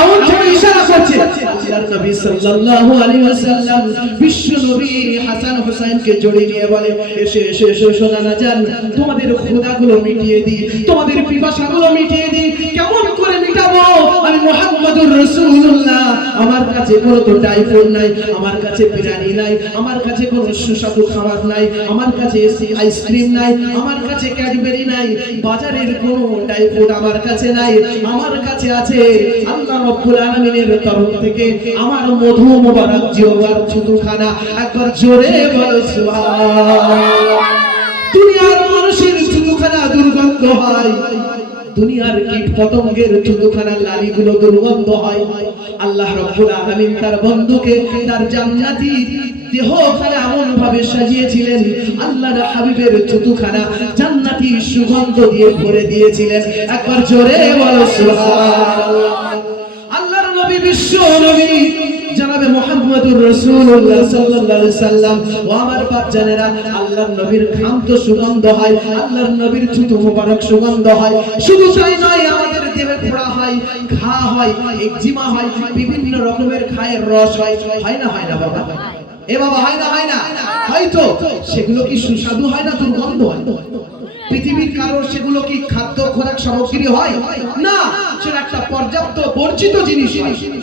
এমন করে ইশারা করছে। আল্লাহর নবী সাল্লাল্লাহু আলাইহি ওয়াসাল্লাম বিশ্ব নবী হাসান হোসেনকে জড়িয়ে নিয়ে বলে, এসে এসে এসে শোনা না যান, তোমাদের ক্ষুধাগুলো মিটিয়ে দিই, তোমাদের পিপাসাগুলো মিটিয়ে দিই। কেমন করে মিটাবো? আমি মুহাম্মদুর রাসূলুল্লাহ, আমার কাছে কোনো তো টাইফয়েড নাই, আমার কাছে বিরিয়ানি নাই, আমার কাছে কোনো সুস্বাদু খাবার নাই, আমার কাছে আইসক্রিম নাই, আমার কাছে ক্যাডবেরি নাই, বাজারের কোনো টাইফয়েড আমার কাছে নাই। আমার কাছে আছে আল্লাহ রাব্বুল আলামিনের তরফ থেকে আমার মধু মোবারক জিওবার ছুতুখানা। একবার জোরে বলো সুবহানাল্লাহ। দুনিয়ার মানুষের ছুতুখানা দুর্গন্ধ হয়, দুনিয়ার কীট পতঙ্গের ছুতুখানা লালিগুলো দুর্গন্ধ হয়। আল্লাহ রাব্বুল আলামিন তার বন্ধুকে তার জান্নাতি দেহখানা এমন ভাবে সাজিয়েছিলেন, আল্লাহর হাবিবের ছুতুখানা জান্নাতি সুগন্ধ দিয়ে ভরে দিয়েছিলেন। একবার জোরে বলো সুবহানাল্লাহ। আল্লাহর নবী বিশ্ব নবী জনাবে মুহাম্মদুর রাসূলুল্লাহ সাল্লাল্লাহু আলাইহি সাল্লাম, ও আমার বাপজানেরা, আল্লাহর নবীর ঘাম তো সুগন্ধ হয়, আল্লাহর নবীর থুতু মোবারক সুগন্ধ হয়। শুধু তাই নয়, আমাদের দেহে ফোড়া হয়, ঘা হয়, একজিমা হয়, বিভিন্ন রকমের ঘায়ের রস হয়। হয় না হয় না বাবা? এ বাবা, হয় না হয় না? হয়তো সেগুলো কি সুস্বাদু হয় না দুর্গন্ধ হয়? পৃথিবীর কারো সেগুলো কি খাদ্য খোরাক সামগ্রী হয় না? সেটা একটা পর্যাপ্ত বর্জিত জিনিস।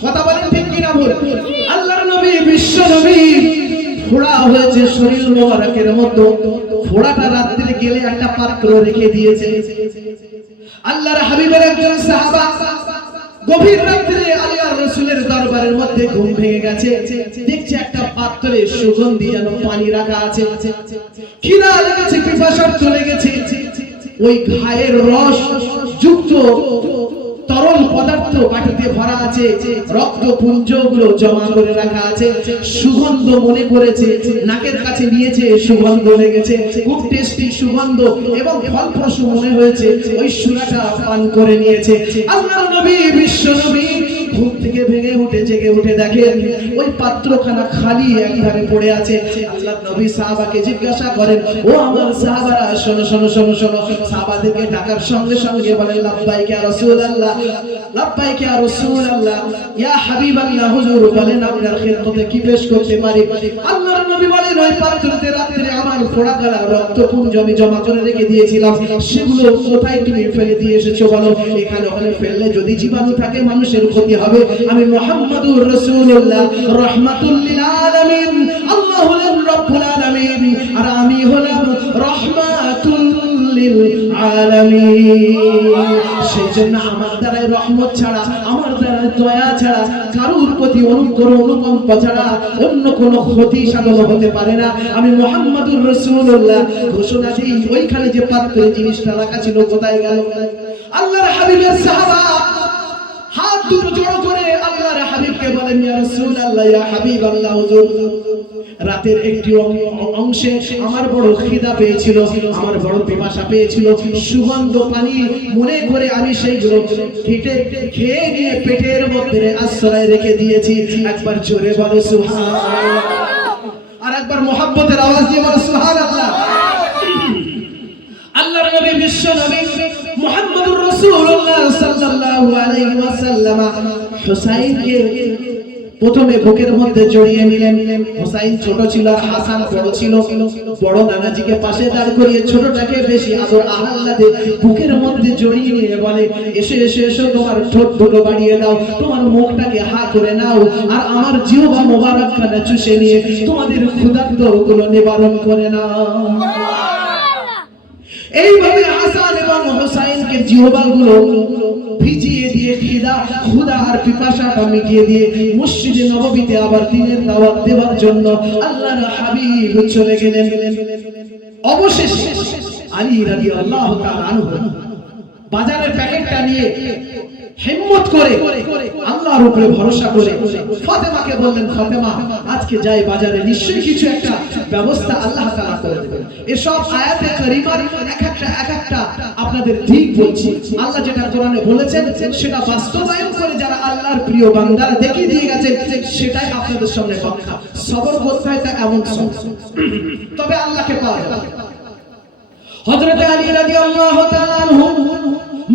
কথা বলেন ঠিক কিনা বল? আল্লাহর নবী বিশ্ব নবী ফোড়া হয়েছে শরীর মোবারকের মধ্যে, ফোড়াটা রাত্রে গেলে একটা পাত্র রেখে দিয়েছে। আল্লাহর হাবিবের একজন সাহাবা গভীর রাত্রে আল্লাহর রাসূলের দরবারের মধ্যে ঘুম ভেঙে গেছে, দেখছে একটা পাত্রে সুগন্ধি যেন পানি রাখা আছে। খিদা লেগেছে, পিপাসা চলে গেছে, ওই ঘায়ের রস যুক্ত তরল পদার্থ বাটিতে ভরা আছে, রক্ত পুঞ্জগুলো জমা করে রাখা আছে। সুগন্ধ মনে করেছে, নাকের কাছে নিয়েছে, সুগন্ধ লেগেছে, খুব টেস্টি সুগন্ধ এবং ফলপ্রসূ মনে হয়েছে, ওই সুরাটা পান করে নিয়েছে। আল্লাহর নবী বিশ্ব নবী ঘুম থেকে ভেঙে উঠে জেগে উঠে দেখেন ওই পাত্রখানা খালি একধারে পড়ে আছে। আল্লাহর নবী সাহাবাকে জিজ্ঞাসা করেন, ও আমার সাহাবারা, শোনো শোনো শোনো শোনো। সাহাবাদেরকে ডাকার সঙ্গে সঙ্গে বলেন, লাব্বাইক ইয়া রাসূলুল্লাহ, লাব্বাইক ইয়া রাসূলুল্লাহ, ইয়া হাবিবাল্লাহ, হুজুর বলেন আপনার খিদমতে কি পেশ করতে পারি? আল্লাহর নবী বলেন, ওই পাত্রতে রাত্রে আমার ফোড়া গলা রক্তপুঞ্জ আমি জমা করে রেখে দিয়েছিলাম, সেগুলো কোথায় তুমি ফেলে দিয়ে এসেছো বলো? এখানে ওখানে ফেললে যদি জীবাণু থাকে মানুষের ক্ষতি হবে। আমি মুহাম্মদুর রাসূলুল্লাহ রাহমাতুল লিল আলামিন, আল্লাহ হলেন রব্বুল আলামিন, আর আমি হলাম রাহমাতুল লিল আলামিন। সেই জন্য আমার দ্বারাই রহমত ছাড়া, আমার দ্বারা দয়া ছাড়া, কারোর প্রতি অনুগ্রহ অনুকম্পা ছাড়া অন্য কোনো ক্ষতি সাধন হতে পারে না। আমি মুহাম্মাদুর রাসূলুল্লাহ ঘোষণা দিই, ওইখানে যে পাত্রে জিনিসটা রাখা ছিল কোথায় গেল? আল্লাহর হাবিবের সাহাবা হাত দুটো জড়ো করে আল্লাহর হাবিবকে বলেন, ইয়া রাসূলুল্লাহ, ইয়া হাবিবাল্লাহ, হুজুর রাতের একটি অংশে আমার বড় খিদা পেয়েছিল, আমার বড় পিপাসা পেয়েছিল, সুগন্ধ পানি মনে করে আমি সেইগুলো খেয়ে নিয়ে পেটের মধ্যে আশ্রয় রেখে দিয়েছি। একবার জোরে বলো সুবহানাল্লাহ, আর একবার মুহাব্বতের আওয়াজ দিয়ে বলো সুবহানাল্লাহ। আল্লাহর নবী বিশ্ব নবী মুহাম্মদুর রাসূলুল্লাহ সাল্লাল্লাহু আলাইহি ওয়াসাল্লাম হুসাইনকে প্রথমে বুকের মধ্যে জড়িয়ে নিলেন। হুসাইন ছোট ছিল আর হাসান বড় ছিল। বড় নানাজিকে পাশে দাঁড় করিয়ে ছোটটাকে বেশি আদর আহ্লাদে বুকের মধ্যে জড়িয়ে নিয়ে বলে, এসো এসো এসো, তোমার ঠোঁট দুটো বাড়িয়ে দাও, তোমার মুখটাকে হা করে নাও, আর আমার জিহ্বা মোবারকখানা চুষে নিয়ে তোমাদের ক্ষুধার্তগুলো নিবারণ করে নাও। এইভাবে হাসান এবং হুসাইনকে জিহ্বাগুলো ভিজিয়ে দিয়ে ক্ষুধা আর পিপাসাটা মিটিয়ে দিয়ে মসজিদে নববীতে আবার দ্বীনের দাওয়াত দেওয়ার জন্য আল্লাহর হাবিব চলে গেলেন। অবশেষে আলী রাদিয়াল্লাহু তাআলা আনহু বাজারের প্যাকেটটা নিয়ে হিম্মত করে আল্লাহর উপরে ভরসা করে ফাতেমাকে বললেন, ফাতেমা আজকে যাই বাজারে, নিশ্চয়ই কিছু একটা ব্যবস্থা আল্লাহ তাআলা করে দেবেন। এসব আয়াতে কারিমার এক একটা আপনাদের দিক বলছি। আল্লাহ যেটা কোরআনে বলেছেন সেটা বাস্তবায়ন করে যারা আল্লাহর প্রিয় বান্দারা দেখিয়ে দিয়ে গেছেন, সেটাই আপনাদের সামনে ব্যাখ্যা। সবর করতে হয় তা এমন সবর, তবে আল্লাহকে পাওয়া যাবে। হযরত আলী রাদিয়াল্লাহু তাআলা আনহু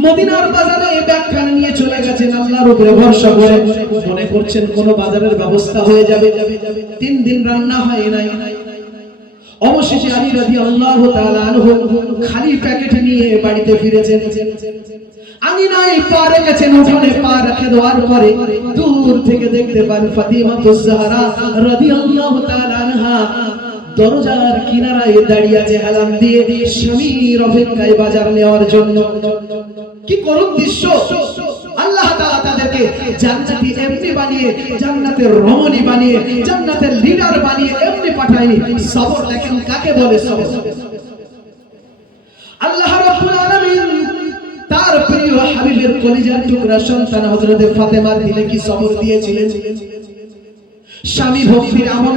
মদিনার বাজারে ব্যাখ্যা নিয়ে চলে গেছেন আল্লাহর উপরে ভরসা করে। মনে করছেন কোন বাজারের ব্যবস্থা হয়ে যাবে। 3 দিন রান্না হয় নাই। অবশেষে আলী রাদিয়াল্লাহু তাআলা আনহু খালি প্যাকেট নিয়ে বাড়িতে ফিরেছেন। আঙিনায় পা রেখেছেন, উঠোনে পা রেখে দেওয়ার পরে দূর থেকে দেখতে পান ফাতিমাতুজ জাহরা রাদিয়াল্লাহু তাআলা আনহা দরজার কিনারায় দাঁড়িয়ে আছে হেলান দিয়ে স্বামীর অপেক্ষায় বাজার নেওয়ার জন্য। কি করুণ দৃশ্য! আল্লাহ তাআলা তাদেরকে জান্নাতি এমনি বানিয়ে, জান্নাতের রমণী বানিয়ে, জান্নাতের লিডার বানিয়ে এমনি পাঠায়নি। সবর দেখেন কাকে বলে সবর। আল্লাহ রাব্বুল আলামিন তার প্রিয় হাবিবের কলিজার টুকরা সন্তান হযরত ফাতেমার দিলে কি সবর দিয়েছিলেন। স্বামী ভক্তির এমন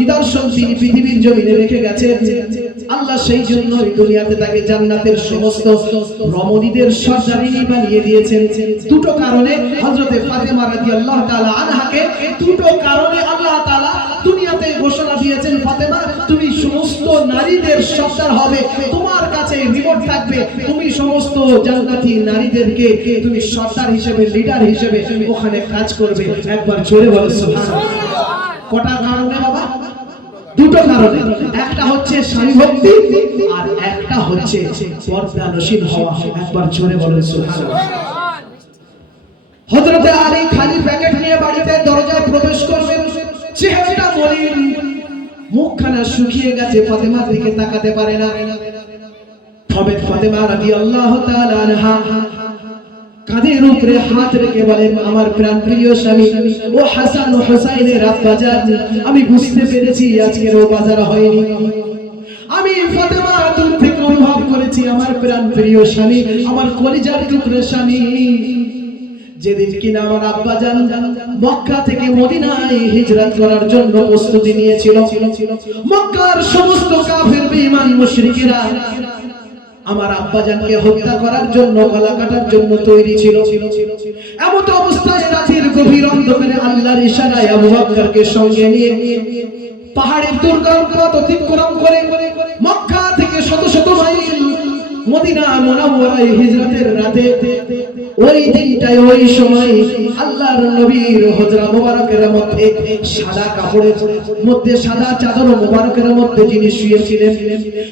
নিদর্শন তিনি পৃথিবীর জমিনে রেখে গেছেন। আল্লাহ সেই জন্যই দুনিয়াতে তাকে জান্নাতের সমস্ত রমণীদের সর্দারিনী বানিয়ে দিয়েছেন। দুটো কারণে হযরত ফাতেমা রাদিয়াল্লাহু তাআলা আনহাকে, দুটো কারণে আল্লাহ তাআলা দুনিয়াতে ঘোষণা দিয়েছেন, ফাতেমা তুমি সমস্ত নারীদের সর্দার হবে, তোমার কাছে রিমোট থাকবে, তুমি সমস্ত জান্নাতি নারীদেরকে তুমি সর্দার হিসেবে, লিডার হিসেবে ওখানে কাজ করবে। একবার জোরে বলো সুবহানাল্লাহ। কটা কারণে বাবা? দুটো কারণে। একটা হচ্ছে স্বামী ভক্তি আর একটা হচ্ছে পর্দানশীল হওয়া। একবার জোরে বলেন সুবহানাল্লাহ। হযরত আলী খালি প্যাকেট নিয়ে বাড়িতে দরজায় প্রবেশ করবেন, চেহারাটা মলিন, মুখখানা শুকিয়ে গেছে, ফাতেমার দিকে তাকাতে পারে না। তবে ফাতেমা রাদিয়াল্লাহু তাআলা আনহা কাঁধের উপরে হাত রেখে বলেন, আমার প্রাণপ্রিয় স্বামী ও হাসান ও হুসাইনের আব্বাজান, আমি বুঝতে পেরেছি আজকের ও বাজার হয়নি। আমি ফাতেমা দূর থেকে অনুভব করেছি আমার প্রাণপ্রিয় স্বামী, আমার কলিজার টুকরা স্বামী যেদিন কিনা আমার আব্বাজান মক্কা থেকে মদিনায় হিজরত করার জন্য প্রস্তুতি নিয়েছিল, মক্কার সমস্ত কাফের বেঈমান মুশরিকেরা আমার আব্বাজানকে হত্যা করার জন্য, গলা কাটার জন্য তৈরি ছিল। এমন অবস্থায় রাতের গভীর অন্ধকারে আল্লাহর ইশারায় আবু বকরকে সঙ্গে নিয়ে পাহাড়ের দুর্গম পথ অতিক্রম করে মক্কা থেকে শত শত মাইল মদিনা মুনাওয়ারায় হিজরতের রাতে, ওই দিনটায় ওই সময় আল্লাহর নবীর হুজরা মুবারকের মধ্যে সাদা কাপড়ের মধ্যে, সাদা চাদর মুবারকের মধ্যে যিনি শুয়েছিলেন,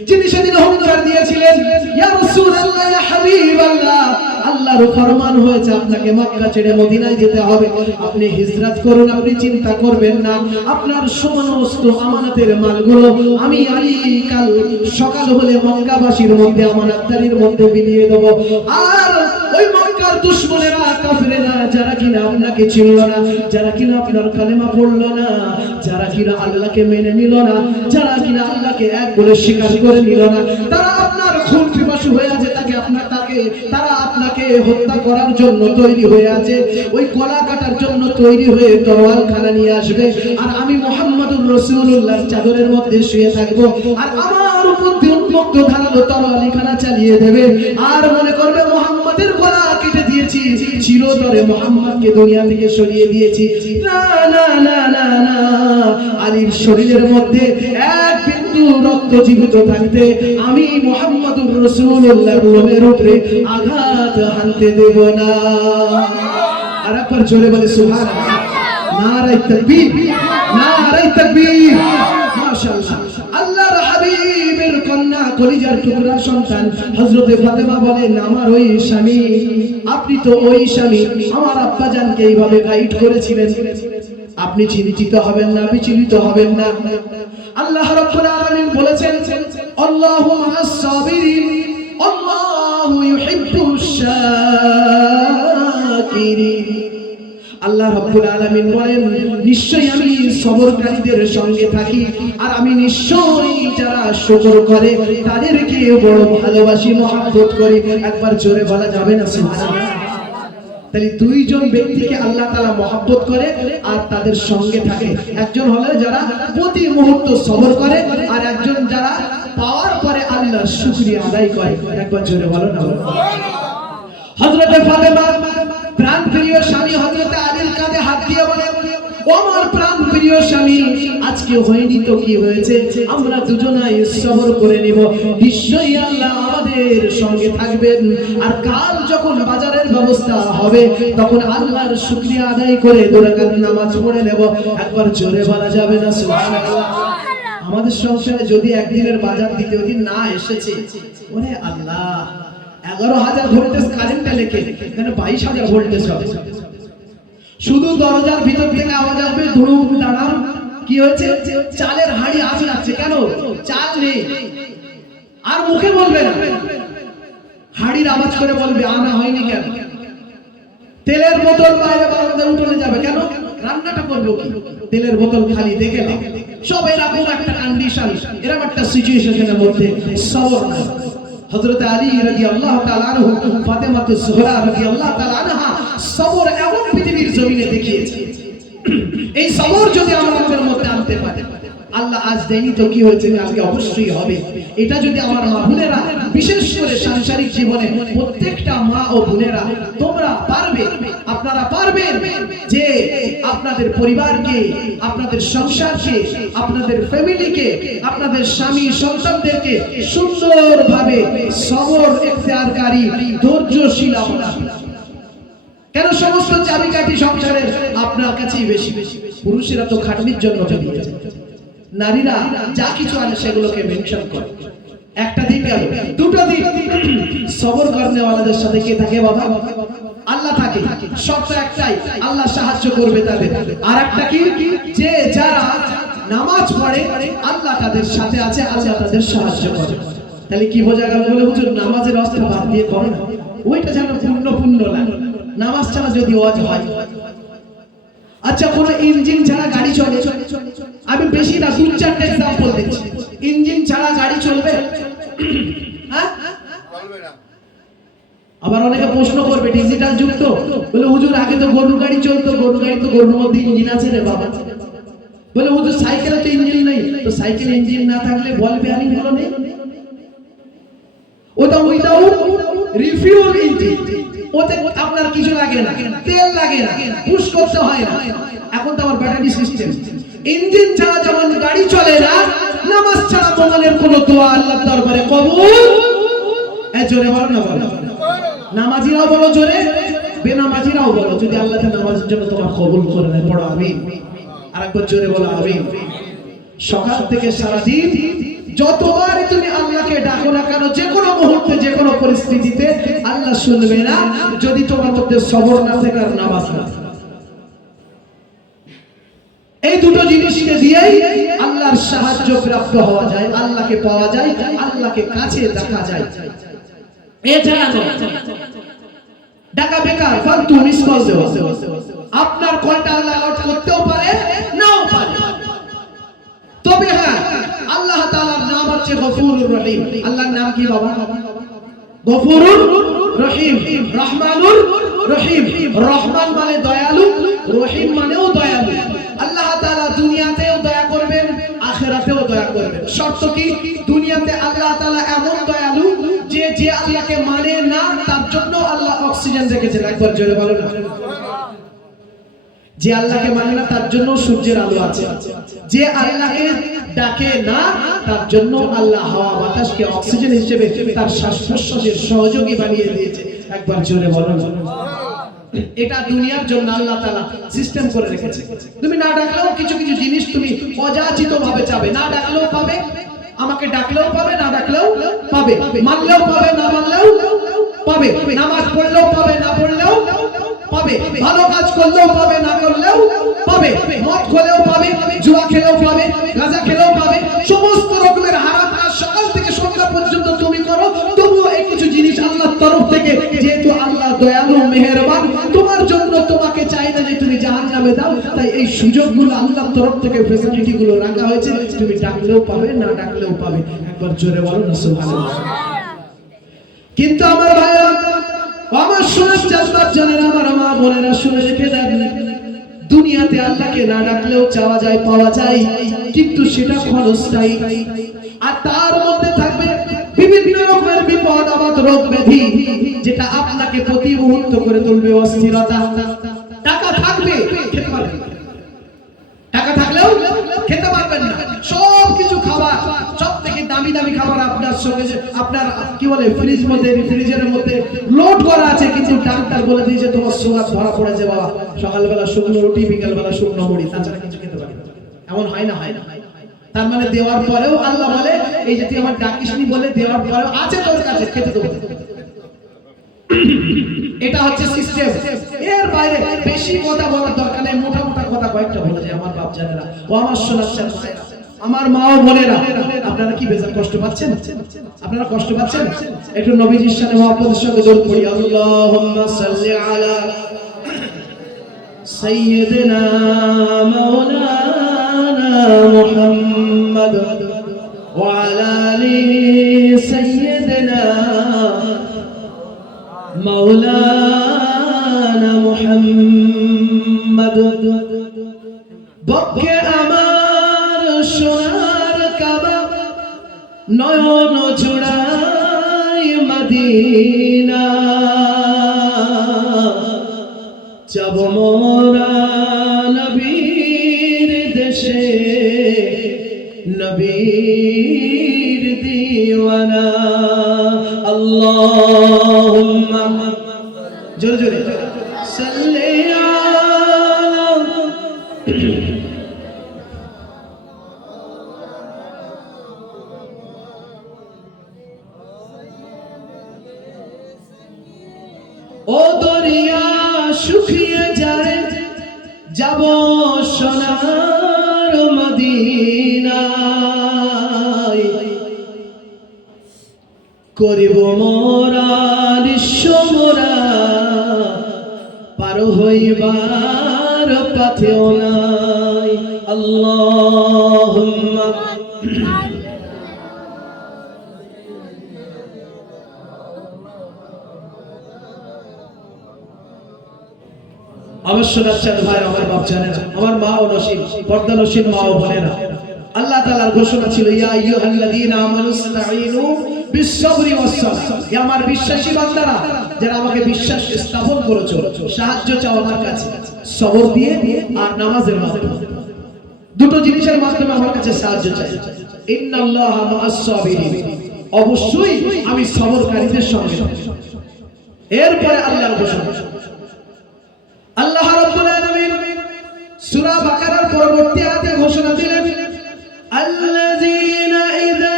যিনি সেদিন হুঙ্কার দিয়েছিলেন, ইয়া রাসূলুল্লাহ, ইয়া হাবিবাল্লাহ, আল্লাহর ফরমান হয়েছে আপনাকে মক্কা ছেড়ে মদিনায় যেতে হবে, আপনি হিজরত করুন, আপনি চিন্তা করবেন না, আপনার সমস্ত আমানতের মালগুলো আমি আলী কাল সকাল হলে মক্কাবাসীর মধ্যে আমানতদারির মধ্যে বিলিয়ে দেব। আর ওই দুশমনেরা কাফেরেরা যারা কিনা আপনাকে চিনল না, যারা কিনা আপনার কালেমা পড়লো না, যারা কিনা আল্লাহকে মেনে নিল না, যারা কিনা আল্লাহকে এক বলে স্বীকার করে নিল না, তারা আপনার খুন পিপাসু হয়ে আছে, তারা আপনাকে হত্যা করার জন্য তৈরি হয়ে আছে, ওই গলা কাটার জন্য তৈরি হয়ে তরোয়াল খানা নিয়ে আসবে। আর আমি মুহাম্মদুর রাসূলুল্লাহর চাদরের মধ্যে শুয়ে থাকবো, আর আমার উপর দিয়ে উন্মুক্ত ধারালো তরোয়ালি খানা চালিয়ে দেবে, আর মনে করবে মুহাম্মাদের গলা কেটে দিয়েছি, চিরতরে মুহাম্মদকে দুনিয়া থেকে সরিয়ে দিয়েছি। না না না না না, আলীর শরীরের মধ্যে এক বিন্দু রক্ত জীবিত থাকতে আমি মুহাম্মদুর রাসূলুল্লাহর লোমের উপরে আঘাত হানতে দেব না। আর একবার জোরে বলে সুবহানাল্লাহ, নারায়ে তাকবীর, নারায়ে তাকবীর। মাশাআল্লাহ। আল্লাহর হাবিবের কন্যা কলিজার টুকরা সন্তান হযরতে ফাতেমা বলেন, আমার ওই স্বামী, আপনি তো ওই স্বামী, আমার আব্বা জানকে এইভাবে গাইড করেছিলেন, আপনি চিন্তিত হবেন না, বিচলিত হবেন না। আল্লাহ রাব্বুল আলামিন বলেছেন, আল্লাহু মা'আস সাবিরিন, আল্লাহু ইউহিব্বুশ শাকিরিন। আল্লাহ রাব্বুল আলামিন বলেন, নিশ্চয়ই আমি সবরকারীদের সঙ্গে থাকি, আর আমি নিশ্চয়ই যারা শুকর করে তাদেরকে বড় ভালোবাসি, মহব্বত করি। একবার জোরে বলা যাবে না সুবহানাল্লাহ? তাহলে দুইজন ব্যক্তিকে আল্লাহ তাআলা মহব্বত করে আর তাদের সঙ্গে থাকে। একজন হলো যারা প্রতি মুহূর্ত সবর করে, আর একজন যারা পাওয়ার পরে আল্লাহর শুকরিয়া আদায় করে। একবার জোরে বলো না সুবহানাল্লাহ? হযরতে ফাতেমা প্রাণ প্রিয় স্বামী হযরতে আলীর কাঁধে হাত দিয়ে বলেন, ও আমার প্রাণ প্রিয় স্বামী, আজকে হয়নি তো কি হয়েছে, আমরা দুজনাই সবর করে নিব, নিশ্চয়ই আল্লাহ আমাদের সঙ্গে থাকবেন, আর কাল যখন বাজারের ব্যবস্থা হবে তখন আল্লাহর শুকরিয়া আদায় করে দুই রাকাত নামাজ পড়ে নেব। একবার জোরে বলা যাবে না সুবহানাল্লাহ? আমাদের সংসারে যদি একদিনের বাজার দ্বিতীয় দিন না এসেছে, ওরে আল্লাহ, 11,000 ভোল্টেজ কারেন্টে লেখে এখানে 22,000 ভোল্টেজ হবে। শুধু দরজার ভিতর থেকে আওয়াজ আসবে, ধুড়ুম দাঁড়াম, কি হয়েছে, চালের হাঁড়ি আসছে, কেন চাল নেই, আর মুখে বলবে না, হাঁড়ির আওয়াজ করে বলবে আনা হয়নি কেন। তেলের বোতল বাইরে বারান্দায় উঠে যাবে, কেন, রান্নাটা করবো কি, তেলের বোতল খালি, দেখে নাও। সব এরকম একটা কন্ডিশন, এরকম একটা সিচুয়েশনের মধ্যে সবর না। হযরত আলী রাদিয়াল্লাহু তাআলা আনহু, ফাতেমাতুয জোহরা রাদিয়াল্লাহু তাআলা আনহা সবর এমন পৃথিবীর জমিনে দেখিয়েছে। এই সবর যদি আমরা আমাদের মধ্যে আনতে পারি, আল্লাহ আজ দেয়নি তো কি হয়েছে, আজকে অবশ্যই হবে। এটা যদি আমার মা বোনেরা, বিশেষ করে সাংসারিক জীবনে প্রত্যেকটা মা ও বোনেরা তোমরা পারবে, আপনারা পারবেন যে আপনাদের পরিবারকে, আপনাদের সংসারকে, আপনাদের ফ্যামিলিকে, আপনাদের স্বামী সন্তানদেরকে সুন্দরভাবে সবর ইখতিয়ারকারী, ধৈর্যশীল আপনারা। কেন সমস্ত চাবিকাঠি সংসারের আপনার কাছেই বেশি। পুরুষেরা তো খাটনির জন্য জড়িয়ে যায়, নারীরা যা কিছু আনে সেগুলোকে মেনশন করে। একটা দিন গেল, দুটো দিন, সবর করনেওয়ালাদের সাথে কে থাকে বাবা? আল্লাহ থাকে। শর্ত একটাই, আল্লাহ সাহায্য করবে তাদের। আর একটা কি, যে যারা নামাজ পড়ে আল্লাহ তাদের সাথে আছে, আল্লাহ তাদের সাহায্য করে। তাহলে কি বোঝা গেল? বলে হুজুর নামাজের অস্ত্র বাদ দিয়ে করে না, ওইটা যেন পূর্ণ লাগে। নামাজ ছাড়া যদি ওয়াজ হয়, আচ্ছা কোন ইঞ্জিন ছাড়া গাড়ি চলে, আমি বেশি না 2-4টা एग्जांपल দিচ্ছি, ইঞ্জিন ছাড়া গাড়ি চলবে? হ্যাঁ, চলবে না। আবার অনেকে প্রশ্ন করবে, ডিজিটাল যুগ তো, বলে হুজুর আগে তো গরুর গাড়ি চলতো, গরুর গাড়ি তো গরুর মধ্যে ইঞ্জিন আছে রে বাবা। বলে হুজুর সাইকেলে তো ইঞ্জিন নেই, তো সাইকেলে ইঞ্জিন না থাকলে বল বেয়ারিং গুলো নেই, ওটা উইদাউট রিফিউল ইঞ্জিন, ওতে আপনার কিছু লাগে না, তেল লাগে না, পুশ করতে হয় না। এখন তো আমার ব্যাটারি সিস্টেম। ইঞ্জিন ছাড়া যেমন গাড়ি চলে না, নামাজ ছাড়া মোমেনের কোনো দোয়া আল্লাহর দরবারে কবুল। জোরে বলো না, বলো নামাজিরাও বলো জোরে, বেনামাজিরাও বলো, যদি আল্লাহ তাআলা নামাজের জন্য তোমার কবুল করে নেয়, পড়ো আমিন। আরেকবার জোরে বলো আমিন। সকাল থেকে সারা দিন যতবার তুমি আল্লাহকে ডাকো না কেন, যে কোনো মুহূর্তে, যে কোনো পরিস্থিতিতে আল্লাহ শুনবে না যদি তোমার মধ্যে সবর না থাকে আর নামাজ না। এই দুটো জিনিসকে দিয়েই আল্লাহর সাহায্য প্রাপ্ত হওয়া যায়, আল্লাহকে পাওয়া যায়, আল্লাহকে কাছে দেখা যায়। এছাড়া টাকা বেকার ফালতু মিস কল দেওয়া। আপনার কলটা আল্লাহ অ্যালাউড করতেও পারে নাও পারে। তবে হ্যাঁ, আল্লাহ তাআলার নাম হচ্ছে গফুরুর রহিম। আল্লাহর নাম কি বাবা? গফুরুর রহিম, রহমানুর রহিম। রহমান মানে দয়ালু, রহিম মানেও দয়ালু। আল্লাহ তাআলা দুনিয়াতেও দয়া করবেন, আখিরাতেও দয়া করবেন। শর্ত কি? দুনিয়াতে আল্লাহ তাআলা এমন দয়ালু যে যে আল্লাহকে মানে না তার জন্য আল্লাহ অক্সিজেন রেখেছেন। একবার জোরে বলুন। যে আল্লাহকে মানে না তার জন্য সূর্যের আলো আছে। যে আল্লাহকে ডাকে না তার জন্য আল্লাহ হাওয়া বাতাসকে অক্সিজেন হিসেবে তার শ্বাস প্রশ্বাসের সহযোগী বানিয়ে দিয়েছে। একবার জোরে বলুন। এটা দুনিয়ার জন্য আল্লাহ তাআলা সিস্টেম করে রেখেছে। তুমি না ডাকলেও কিছু কিছু জিনিস তুমি অযাচিত ভাবে চাবে। না ডাকলেও পাবে, আমাকে ডাকলেও পাবে, না ডাকলেও পাবে, মানলেও পাবে, না মানলেও পাবে, নামাজ পড়লেও পাবে, না পড়লেও পাবে, ভালো কাজ করলেও পাবে, না করলেও পাবে, মদ খেলেও পাবে, জুয়া খেলেও পাবে, গাঁজা খেলেও পাবে। সমস্ত রকমের হারাম কাজ সকাল থেকে সন্ধ্যা পর্যন্ত তুমি করো, তবুও এই কিছু জিনিস আল্লাহর তরফ থেকে, যেহেতু আল্লাহ দয়ালু মেহেরবান, তোমার জন্য তোমাকে চাই না যে তুমি জাহান্নামে দাও, তাই এই সুযোগগুলো আল্লাহর তরফ থেকে ফ্যাসিলিটি গুলো রাখা হয়েছে। তুমি ডাকলেও পাবে, না ডাকলেও পাবে। একবার জোরে বলো না সুবহানাল্লাহ। কিন্তু আমার ভাইরা, আমার শোনার চাষবাস জানেন, আমার মা বোনেরা শুনে রেখে দেন, দুনিয়াতে আল্লাহকে না ডাকলেও চাওয়া যায়, পাওয়া যায়, কিন্তু সেটা ক্ষণস্থায়ী। আর তার মধ্যে থাকবে বিভিন্ন রকমের বিপদ আপদ, রোগ ব্যাধি, যেটা আপনাকে প্রতি মুহূর্ত করে তুলবে অস্থিরতা। টাকা থাকবে, খেতে পারবেন না। টাকা থাকলেও খেতে পারবেন না। সব কিছু খাবার, সব থেকে দামি দামি খাবার আপনার সঙ্গে, আপনার কি বলে ফ্রিজ মধ্যে, রেফ্রিজারের মধ্যে লোড করা আছে, কিন্তু ডাক্তার বলে দিয়েছে তোমার সুগার ধরা পড়েছে বাবা, সকালবেলা শুকনো রুটি, বিকালবেলা শুকনো মুড়ি, তাছাড়া কিছু খেতে পারবে না। এমন হয় না? হয় না? তার মানে দেওয়ার পরেও আল্লাহ বলে, এই যে তুই আমার ডাকিসনি বলে দেওয়ার পরেও আছে তোর কাছে, খেতে দেবো। এটা হচ্ছে সিস্টেম। এর বাইরে বেশি কথা বলার দরকার নেই, মোটা মোটা কথা কয়েকটা বলে যায় আমার বাপ জানেরা ও আমার শোনাচ্ছেন, আমার মা ও বোনেরা। আপনারা কি বেজার কষ্ট পাচ্ছেন? আপনারা কষ্ট পাচ্ছেন? একটু নবীজির শানে মুহাম্মদের সঙ্গে দরুদ পড়ি। আল্লাহুম্মা সাল্লি আলা সাইয়্যিদিনা মাওলানা মুহাম্মদ ওয়া আলা আলি সাইয়্যিদিনা মাওলানা মুহাম্মদ। বক্ষে আমার সোনার কাবা, নয়ন জুড়াই মদিনা, যাব মোরা নবীর দেশে, নবীর দিওয়ানা। আল্লাহুম্মা জোরে জোরে সাল্লি আলা। ও দরিয়া শুকিয়ে যায়, যাব সোনার মদিনায়, করিব মোরা নিঃস্ব মোরা, পার হইবার পথেও নাই। আল্লাহুম্মা অবশ্য নাচ্ছেন ভাই, আমার বাপ জানেনা, আমার মা ও নসিব, পর্দা নসিব মা ও বোনেরা, আল্লাহ তাআলার ঘোষণা ছিল, ইয়া আইয়ুহাল্লাযীনা আমানুস্তাঈনু বিস-সাবরি ওয়াস-সালাহ। হে আমার বিশ্বাসী বান্দারা, যারা আমাকে বিশ্বাস স্থাপন করেছো, সাহায্য চাও আমার কাছে সবর দিয়ে আর নামাজের মাধ্যমে। দুটো জিনিসের মাধ্যমে আমার কাছে সাহায্য চাই। ইন্নাল্লাহা মা'আস-সাবিরিন, অবশ্যই আমি সবরকারীদের সঙ্গে। এরপরে আল্লাহর ঘোষণা, আল্লাহ রাব্বুল আলামিন সূরা বাকারার পরবর্তী আয়াতে ঘোষণা দিলেন, আল্লাযীনা ইযা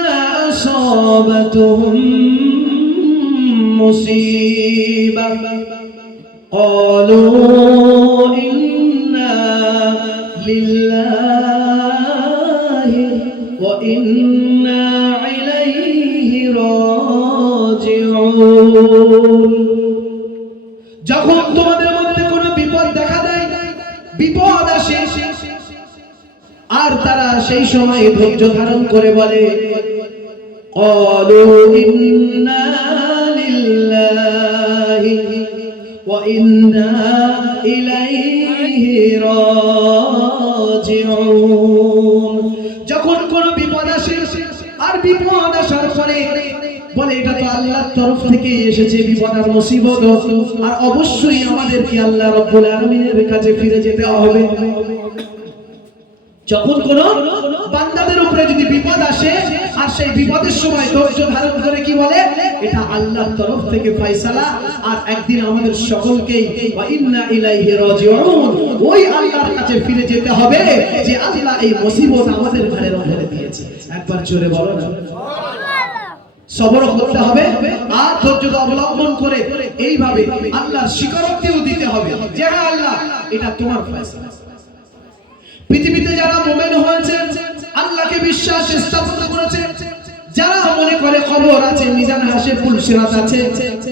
আসাবাতুহুম মুসিবা ক্বালু ইন্না লিল্লাহি ওয়া ইন্না ইলাইহি রাজিউন। যখন তোমাদের মধ্যে কোনো বিপদ দেখা দেয়, বিপদ আসে, আর তারা সেই সময় ধৈর্য ধারণ করে বলে ক্বালু ইন্না লিল্লাহি ওয়া ইন্না ইলাইহি রাজিউন। যখন কোনো বিপদ আসে, আর বিপদ আসার পরে বলে এটা তো আল্লাহর তরফ থেকে এসেছে বিপদ আর মুসিবত, আর অবশ্যই আমাদেরকে আল্লাহ রাব্বুল আলামিনের কাছে ফিরে যেতে হবে। যখন কোন বান্দাদের উপরে যদি বিপদ আসে, আর সেই বিপদের সময় ধৈর্য ধারণ করে কি বলে, এটা আল্লাহর তরফ থেকে ফয়সালা, আর একদিন আমাদের সকলকেই ওয়া ইন্না ইলাইহি রাজিউন, ওই আল্লাহর কাছে ফিরে যেতে হবে যে আল্লাহ এই মুসিবত আমাদের ঘরের মধ্যে দিয়েছে। একবার জোরে বলো না। সবর করতে হবে, আর ধৈর্য অবলম্বন করে এইভাবে আল্লাহর স্বীকারোক্তিও দিতে হবে যে হ্যাঁ আল্লাহ এটা তোমার ফয়সালা। পৃথিবীতে যারা মুমিন হয়েছে, আল্লাহকে বিশ্বাস স্থাপন করেছে, যারা মনে করে কবর আছে, মিজান হাসে, পুলসিরাত আছে,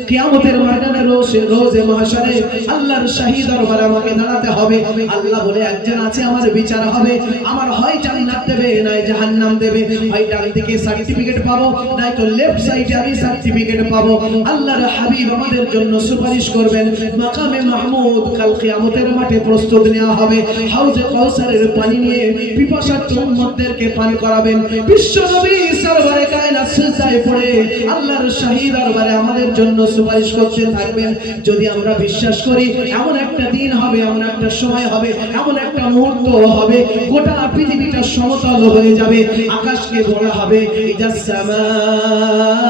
কিয়ামতের ময়দানে রোজে মাহশারে আল্লাহর শাহী দরবারে আমাকে দাঁড়াতে হবে। আল্লাহ বলে একজন আছে আমার বিচার হবে, আমার হয় জান্নাত দেবে নয় জাহান্নাম দেবে, হয় ডান দিকে সার্টিফিকেট পাবো নয় তো লেফট সাইডে আমি সার্টিফিকেট পাবো। আল্লাহর হাবিব আমাদের জন্য সুপারিশ করবেন, মাকামে মাহমুদ কাল কিয়ামতের মাঠে প্রস্তুত নেওয়া হবে, হাউজে কাউসারের পানি নিয়ে পিপাসার্ত উম্মতদেরকে পান করাবেন। বিশ্বনবী সরওয়ারে কায়নাত সিজদায় পড়ে আল্লাহর শাহী দরবারে আমাদের জন্য সুপারিশ করতে থাকবেন। যদি আমরা বিশ্বাস করি এমন একটা দিন হবে, এমন একটা সময় হবে, এমন একটা মুহূর্ত হবে, গোটা পৃথিবীটা সমতল হয়ে যাবে, আকাশকে বলা হবে ইজাস সামাউ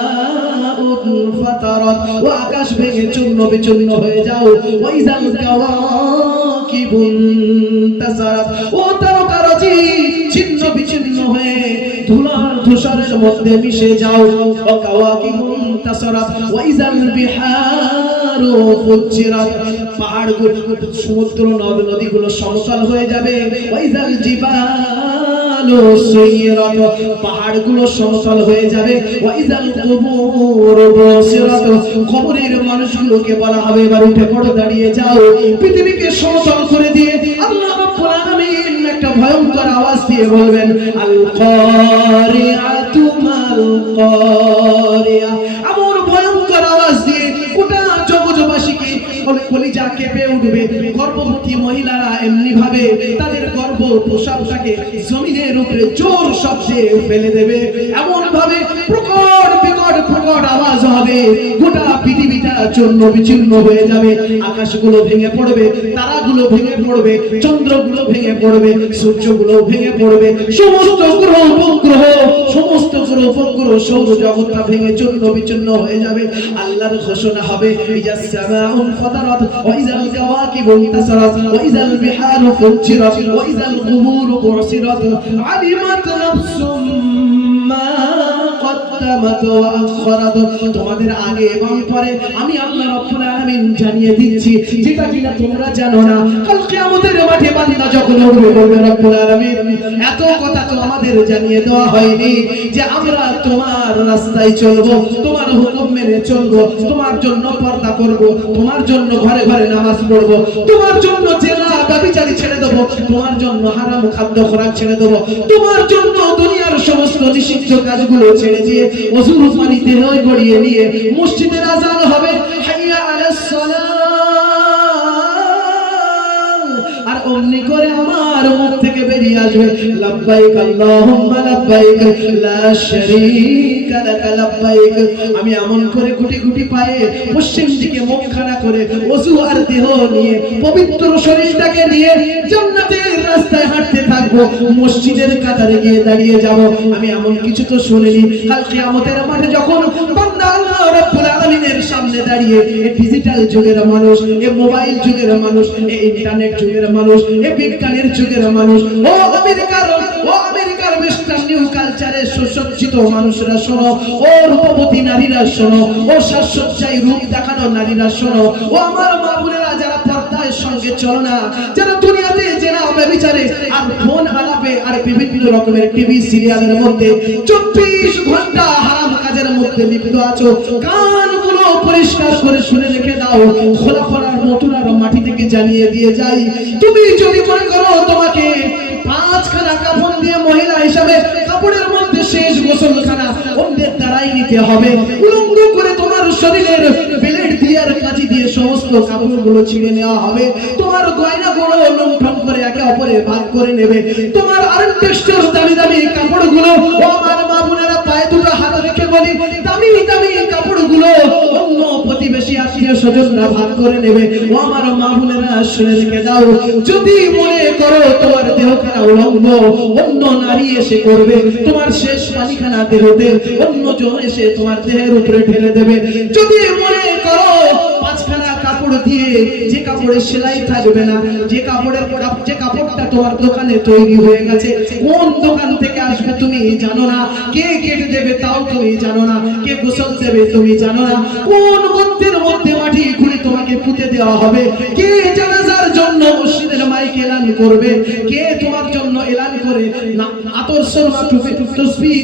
ফাতারাত, ও আকাশ ভেঙে চূর্ণ বিচূর্ণ হয়ে যাও, ওয়া ইজাল কাওয়াকিবুন তাসারাত, ও তারকারাজি ছিন্ন বিচ্ছিন্ন হয়ে ধুলার ধূসরের মধ্যে মিশে যাও, ও কাওয়াকিবুন তাসারাত, ওয়া ইজাল বিহারু ফুজ্জিরাত, পাহাড়গুলো সমুদ্র নদ নদীগুলো সমতল হয়ে যাবে, ওয়া ইজাল জিবালু সুয়িরাত, পাহাড়গুলো সমতল হয়ে যাবে, ওয়া ইজাল কুবুর বুসিরাত, কবরের মানুষগুলোকে বলা হবে এবার উঠে পড়ো, দাঁড়িয়ে যাও। পৃথিবীকে সমতল করে দিয়ে আল্লাহ রাব্বুল আলামিন একটা ভয়ঙ্কর আওয়াজ দিয়ে বলবেন আল কারিআতু মাল কারিয়া, এমন ভয়ঙ্কর আওয়াজ দিয়ে গোটা জগৎবাসীকে কলিজা কেঁপে উঠবে। গর্ভবতী মহিলারা এমনি ভাবে তাদের গর্ভ প্রসাবটাকে জমিনের উপরে জোর শব্দে ফেলে দেবে, এমন ভাবে প্রকট বিকট প্রকট আওয়াজ হবে, গোটা পৃথিবীটা চূর্ণ বিচূর্ণ হয়ে যাবে, আকাশগুলো ভেঙে পড়বে, তারাগুলো ভেঙে পড়বে, চন্দ্রগুলো ভেঙে পড়বে, সূর্যগুলো ভেঙে পড়বে, সমস্ত গ্রহ উপগ্রহ, সমস্ত গ্রহ উপগ্রহ সৌর জগৎটা ভেঙে চূর্ণ বিচূর্ণ হয়ে যাবে। আল্লাহর ঘোষণা হবে ইজাস সামাউ ফাতারাত, ওয়া ইজাল কাওয়াকিবু ইনতাসারাত, ওয়া ইজাল বিহারু ফুজ্জিরাত, ওয়া ইজাল কুবুরু বুসিরাত, আলিমাত নাফসুম মা কদ্দামাত ওয়া আখখারাত। তোমাদের আগে এবং পরে আমি আল্লাহ রাব্বুল আলামিন জানিয়ে দিচ্ছি যেটা কিনা তোমরা জানো না। কাল কিয়ামতের মাঠে বান্দা যখন উঠবে বলবে রব্বুল আলামিন এত কথা তো আমাদের জানিয়ে দেওয়া হয়নি যে আমরা তোমার রাস্তায় চলবো, তোমার হুকুম মেনে চলবো, তোমার জন্য পর্দা করব, তোমার জন্য ঘরে ঘরে নামাজ পড়বো, তোমার জন্য জেনা ব্যভিচারী ছেড়ে দেবো, তোমার জন্য হারাম খাদ্য খোরাক ছেড়ে দেবো, তোমার জন্য দুনিয়ার সমস্ত নিষিদ্ধ কাজগুলো ছেড়ে দিয়ে ওযুর পানিতে নয় গড়িয়ে নিয়ে মসজিদের আযান হবে হাইয়া আলাস সালাহ, আর অমনি করে আমার মুখ থেকে বেরিয়ে আসবে লাব্বাইক আল্লাহুম্মা লাব্বাইক লা শারীকা লাক লাব্বাইক। আমি এমন করে গুটি গুটি পায়ে পশ্চিম দিকে মুখ খাড়া করে ওযু আর দেহ নিয়ে পবিত্র শরীরটাকে নিয়ে জান্নাতের রাস্তায় হাঁটতে থাকবো, মসজিদের কাতারে গিয়ে দাঁড়িয়ে যাব। আমি এমন কিছু তো শুনিনি, কাল কিয়ামতের মাঠে যখন বান্দা আল্লাহ রাব্বুল আলামিনের সামনে দাঁড়িয়ে এই ডিজিটাল যুগের মানুষ, এই মোবাইল যুগের মানুষ, এই ইন্টারনেট যুগের মানুষ, এই বিজ্ঞানের যুগের মানুষ, ও আমেরিকার ওয়েস্টার্ন নিউ কালচারে সুসজ্জিত মানুষরা শোনো, ও রূপবতী নারীরা শোনো, ও সাজসজ্জায় রূপ দেখানো নারীরা শোনো, ও আমার মা বোনেরা যারা পর্দার সঙ্গে চলো না, যারা দুনিয়াতে জেনা ব্যভিচারে আর ফোন আলাপে আর বিভিন্ন রকমের টিভি সিরিয়ালের মধ্যে 24 ঘন্টা হারাম কাজের মধ্যে লিপ্ত আছো, কানগুলো পরিষ্কার করে শুনে রেখে দাও, খোলা খোলার নতুন আর মাটি থেকে জ্বালিয়ে দিয়ে যাই। তুমি যদি মনে করো তোমাকে 5খানা কাফন দিয়ে মহিলা হিসাবে কাপড়ের মধ্যে শেষ গোসলখানা অন্যের দ্বারাই নিতে হবে, উলঙ্গ করে তোমার শরীরের ব্লেড দিয়ে আর কাঁচি দিয়ে সমস্ত কাপড়গুলো ছিঁড়ে নেওয়া হবে, তোমার গয়নাগুলো লুণ্ঠন করে একে অপরে ভাগ করে নেবে, তোমার আর্টেস্টের দামি দামি কাপড়গুলো, ও আমার মা বোনেরা পায়ে দুটো হাত রেখে বলি, দামি দামি কাপড়গুলো অন্য প্রতিবেশী আত্মীয় স্বজনরা ভাগ করে নেবে। ও আমার মা বোনেরা শুনে রেখে দাও, যদি মনে করো তোমার দেহখানা উলঙ্গ অন্য নারী এসে করবে, তোমার শেষ পানিখানা দেহতে অন্য জন এসে তোমার দেহের উপরে ঢেলে দেবে, যদি মনে করো 5খানা কাপড় দিয়ে যে কাপড়ে সেলাই থাকবে না, যে কাপড়টা তোমার দোকানে তৈরি হয়ে গেছে, কোন দোকান থেকে আসবে তুমি জানো না, কে কেটে দেবে তাও তুমি জানো না, কে গোসল দেবে তুমি জানো না, কোন গর্তের মধ্যে মাটি খুঁড়ে তোমাকে পুঁতে দেওয়া হবে, কে জানাজার জন্য মসজিদের মাইক এলান করবে, কে তোমার জন্য এলান করে না আতর সুরমা তসবিহ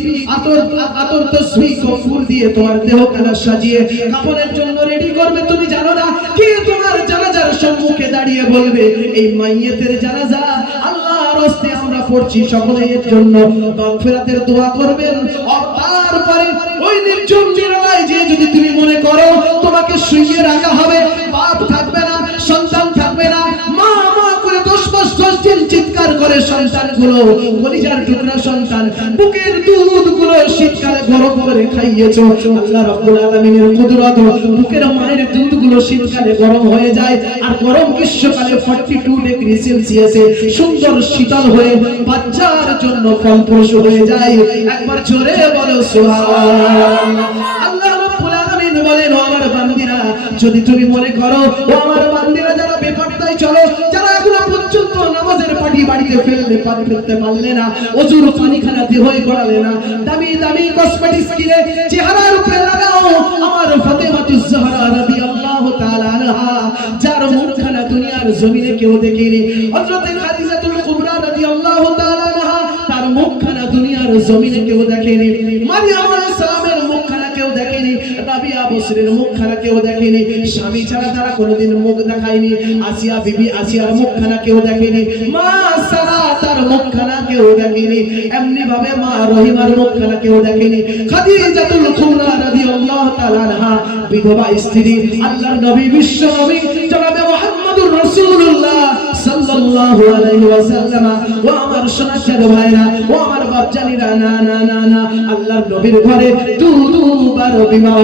আতর তসবিহ কফুর দিয়ে তোমার দেহখানা সাজিয়ে কাপড়ের জন্য রেডি করবে তুমি জানো না, কে তোমার জানাজার সম্মুখে দাঁড়িয়ে বলবে এই মাইয়েতের জানাজা আল্লাহর রাস্তে আমরা পড়ছি, সকলে এর জন্য মাগফিরাতের দোয়া করবেন। আর তারপরে ওই নির্জন নিরালায় যে যদি তুমি মনে করো তোমাকে শুইয়ে রাখা হবে, বাপ থাকবে না, সন্তান থাকবে না, মা মা করে 10 মাস 10 দিন চিৎকার করে সন্তানগুলো, কলিজার টুকরা সন্তান, বুকের দুধগুলো শীতকালে গরম করে খাইয়েছো, আল্লাহ রাব্বুল আলামিনের কুদরত, বুকের মায়ের দুধগুলো শীতকালে গরম হয়ে যায়, আর গরম গ্রীষ্মকালে 42 ডিগ্রি সেলসিয়াসে সুন্দর শীতল হয়ে বাচ্চার জন্য ফলপ্রসূ হয়ে যায়। একবার জোরে বলো সুবহানাল্লাহ। আল্লাহ রাব্বুল আলামিন বলেন, ও আমার বান্দিরা, যদি তুমি মনে করো, ও আমার বান্দিরা যারা বেপরদায় চলো, যারা এখনো পর্যন্ত নামাজের পাটি বাড়িতে ফেলতে পারলে না, ওযুর পানিখানা দেহই গড়ালে না, দামি দামি কসমেটিক্স কিনে চেহারার উপরে লাগাও, আমার ফাতেমাতুজ জাহরা রাদিয়াল্লাহু তাআলা আনহা, যার মুখখানা দুনিয়ার জমিনে কেউ দেখেনি, হযরত খাদিজাতুল কুবরা রাদিয়াল্লাহু তাআলা আনহা, তার মুখখানা দুনিয়ার জমিনে কেউ দেখেনি, মারিয়াম আলাইহিস সালামের মুখখানা কেউ দেখেনি, রাবিয়া বসরির মুখখানা কেউ দেখেনি, স্বামী ছাড়া তারা কোনোদিন মুখ দেখায়নি, আসিয়া বিবি আসিয়ার মুখখানা কেউ দেখেনি, মা সারা তার মুখখানা কেউ দেখেনি, এমনি ভাবে মা রহিমার মুখখানা কেউ দেখেনি, খাদিজাতুল কুবরা রাদিয়াল্লাহু তাআলা আনহা বিধবা স্ত্রী, আল্লাহর নবী বিশ্ব নবী জনাবে মুহাম্মদুর রাসূলুল্লাহ সাল্লাল্লাহু আলাইহি ওয়াসাল্লাম। ও আমার সোনার ভাইরা, ও আমার বাপজানিরা, না না না না, আল্লাহর নবীর ঘরে দুবার বিবাহ,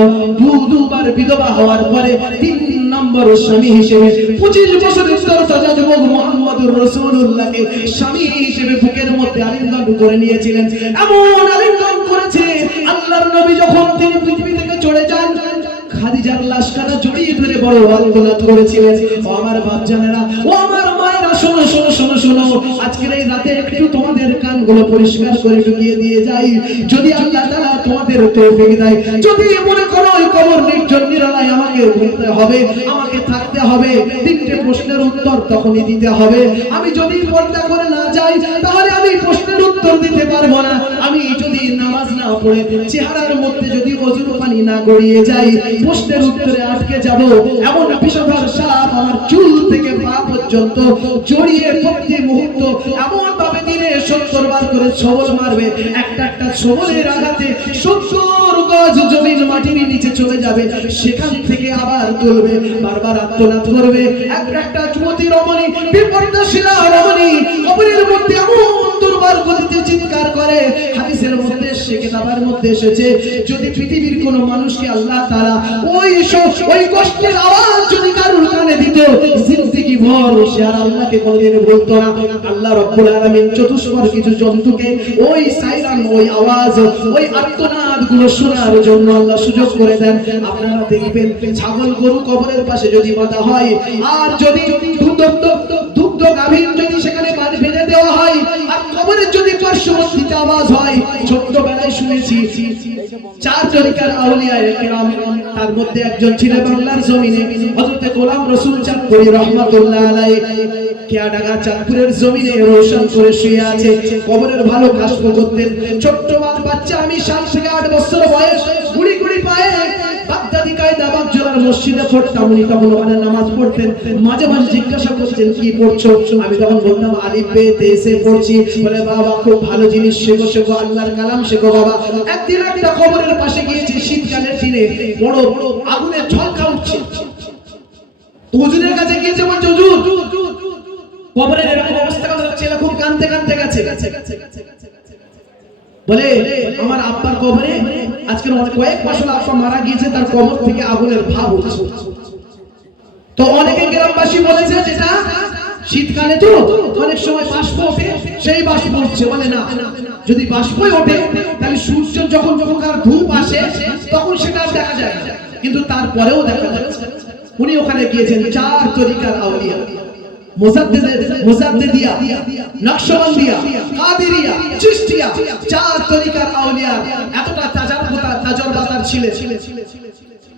দুবার বিধবা হওয়ার পরে 3 নম্বর স্বামী হিসেবে 25 বছরের তরতাজা যুবক মুহাম্মদুর রাসূলুল্লাহকে স্বামী হিসেবে বুকের মধ্যে আলিঙ্গন করে নিয়েছিলেন। এমন আলিঙ্গন করেছে, আল্লাহর নবী যখন তিনি পৃথিবী থেকে চলে যান, খাদিজার লাশখানা জড়িয়ে ধরে বড় আন্দোলন করেছিলেন। ও আমার বাপজানেরা, ও আমার মায়েরা, শোনো শোনো শোনো শোনো, আজকের এই রাতে একটু তোমাদের কানগুলো পরিষ্কার করে ঢুকিয়ে দিয়ে যাই, যদি আল্লাহ তাআলা তোমাদের তৌফিক দেয়, যদি মনে করো ওই কবর নির্জন নিরালায় আমাকে ঘুরতে হবে, আমাকে থাকতে হবে, 3টে প্রশ্নের উত্তর তখনই দিতে হবে। আমি যদি পর্দা করে না যাই, তাহলে আমি প্রশ্নের উত্তর দিতে পারবো না। আমি যদি নামাজ না পড়ে চেহারার মধ্যে যদি ওযুর পানি না গড়িয়ে যাই, প্রশ্নের উত্তরে আটকে যাব। এমন বিষধর সাপ আমার চুল থেকে পা পর্যন্ত জড়িয়ে প্রতি মুহূর্ত এমন ভাবে দিনে 70 বার করে ছবল মারবে, একটা একটা ছবলের আঘাতে 70 গজ জমির মাটির নিচে চলে যাবে, সেখান থেকে আবার তুলবে, বারবার আত্মনাদ করবে। একটা যুবতী রমণী, বিপর্যশীলা রমণী কবরের মধ্যে এমন দুর্বার গতিতে চিৎকার করে। হাদিসের মধ্যে সে কিতাবের মধ্যে এসেছে, যদি পৃথিবীর কোন মানুষকে আল্লাহ তাআলা ওই কষ্টের আওয়াজ যদি কারোর কানে দিত, জিন্দেগি ভর সে আর আল্লাহকে কোনদিন বলতো না। আল্লাহ রাব্বুল আলামিন চতুষ্পদ কিছু জন্তুকে ওই সাইরান, ওই আওয়াজ, ওই আর্তনাদ গুলো শোনার জন্য আল্লাহ সুযোগ করে দেন। আপনারা দেখবেন ছাগল গরু কবরের পাশে যদি বাঁধা হয়, আর যদি দুগ্ধ গাভীর যদি সেখানে বেঁধে দেওয়া হয়, আর কবরের যদি পার্শ্ববর্তীতে আওয়াজ হয়, ছোট্টবেলায় শুনেছি 4 তরিকার আউলিয়া কেরাম, তার মধ্যে একজন ছিলেন বাংলার জমিনে হযরত গোলাম রসুল চাঁদপুরি রহমাতুল্লাহ আলাইহি। কেয়াডাঙ্গা চাঁদপুরের জমিনে রোশন করে শুয়ে আছে, কবরের ভালো কাজ করতেন। ছোট্ট বাচ্চা, আমি 7 থেকে 8 বছর বয়স, গুড়ি গুড়ি পায়ে বাগদাদি কায়দা বাগজোলা জমার মসজিদে পড়তাম, উনি তখন ওখানে নামাজ পড়তেন। মাঝে মাঝে জিজ্ঞাসা করতেন কি পড়ছো, আমি তখন বলতাম আলিফ বে তে সে পড়ছি। বলে বাবা খুব ভালো জিনিস শেখো, শেখো আল্লাহর কালাম শেখো বাবা। একদিন একটা কবরের পাশে গিয়েছি, শীতকালের দিনে বড় বড় আগুনের ঝলকা উঠছে। হুজুরের কাছে গিয়েছে, বলছে হুজুর কবরের এরকম অবস্থা কেন হচ্ছে, খুব কাঁদতে কাঁদতে গেছে। বলে আমার আব্বার কবরে আজকে কয়েক মাস হলো আব্বা মারা গিয়েছে, তার কবর থেকে আগুনের ভাব উঠছে। তো অনেকে গ্রামবাসী বলেছে যেটা শীতকালে তো অনেক সময় বাষ্প ওঠে, সেই বাষ্প উঠছে। বলে না, যদি বাষ্পই ওঠে তাহলে সূর্য যখন তার ধূপ আসে তখন সেটা দেখা যায়, কিন্তু তারপরেও দেখা যাচ্ছে। উনি ওখানে গিয়েছেন, 4 তরিকার আউলিয়া, মুজাদ্দিদিয়া, নকশবন্দিয়া, কাদেরিয়া, চিশতিয়া, 4 তরিকার আউলিয়া এতটা তাজরবাতার ছিলেন।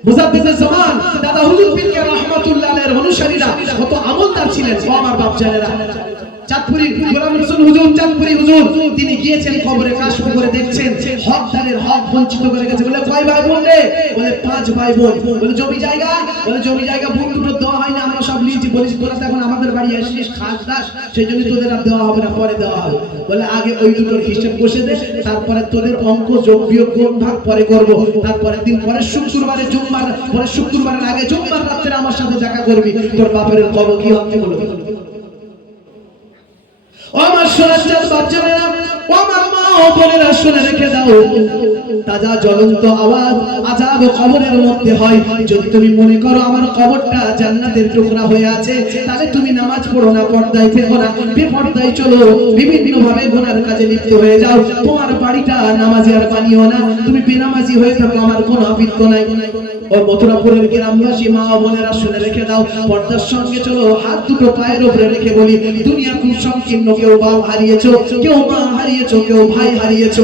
মুজাদ্দিদে জামান দাদা হুজুর পীর রহমাতুল্লাহ আলাইহির অনুসারীরা কত আমলদার ছিলেন। আমার বাপ জানেরা, চাঁদপুরি গোলাম রসুল হুজুর, চাঁদপুরি হুজুর, তিনি গিয়েছেন কবরে, কাশফ করে দেখছেন হকদারের হক বঞ্চিত করে গেছে। বলে কয় ভাই বোন রে? বলে 5 ভাই বোন। বলে জমি জায়গা? বলে জমি জায়গা বোন দুটো দেওয়া হয়নি, আমরা সব নিয়েছি। বলেছি তোরা তো এখন আমাদের বাড়ি আসিস, খাস দাস, সেই জন্য তোদের আর দেওয়া হবে না, পরে দেওয়া হবে। বলে আগে ওই দুটোর হিসাব বসে দে, তারপরে তোদের অঙ্ক যোগ বিয়োগ গুণ ভাগ পরে করব। তারপরে দিন পরে শুক্রবারে জুম্মার পরে শুক্রবারের আগে জুম্মার রাতে আমার সাথে দেখা করবি, তোর বাপের কবর কি হবে বলবে। আমার সোনার বাচ্চারা, আমার মা ও বোনেরা শুনে রেখে দাও, তাজা জ্বলন্ত আওয়াজ আযাব কবরের মধ্যে হয়। যদি তুমি মনে করো আমার কবরটা জান্নাতের টুকরা হয়ে আছে, তাহলে তুমি নামাজ পড়ো না, পর্দায় থেকো না, বেপর্দায় চলো, বিভিন্ন ভাবে গুনার কাজে লিপ্ত হয়ে যাও। তোমার বাড়িটা নামাজি আর বানিও না, তুমি বেনামাজি হয়ে থাকো, আমার কোনো আবৃত্ত নাই। ও মথুরাপুরের গ্রামবাসী মা ও বোনেরা শুনে রেখে দাও, পর্দার সঙ্গে চলো। হাত দুটো পায়ের উপরে রেখে বলি, দুনিয়া খুব সংকীর্ণ। কেউ বাপ হারিয়েছো, কেউ মা হারিয়েছো, কেউ ভাই হারিয়েছো,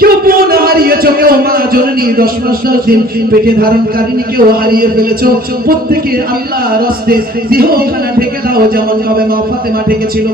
কেউ বোন হারিয়েছো, কেউ মা জননী 10 মাস 10 দিন পেটে ধারণকারিণী কেউ হারিয়ে ফেলেছো। প্রত্যেকে আল্লাহর রাস্তায় দেহখানা ঢেকে দাও, যেমন ভাবে মা ফাতেমা ঢেকেছিল।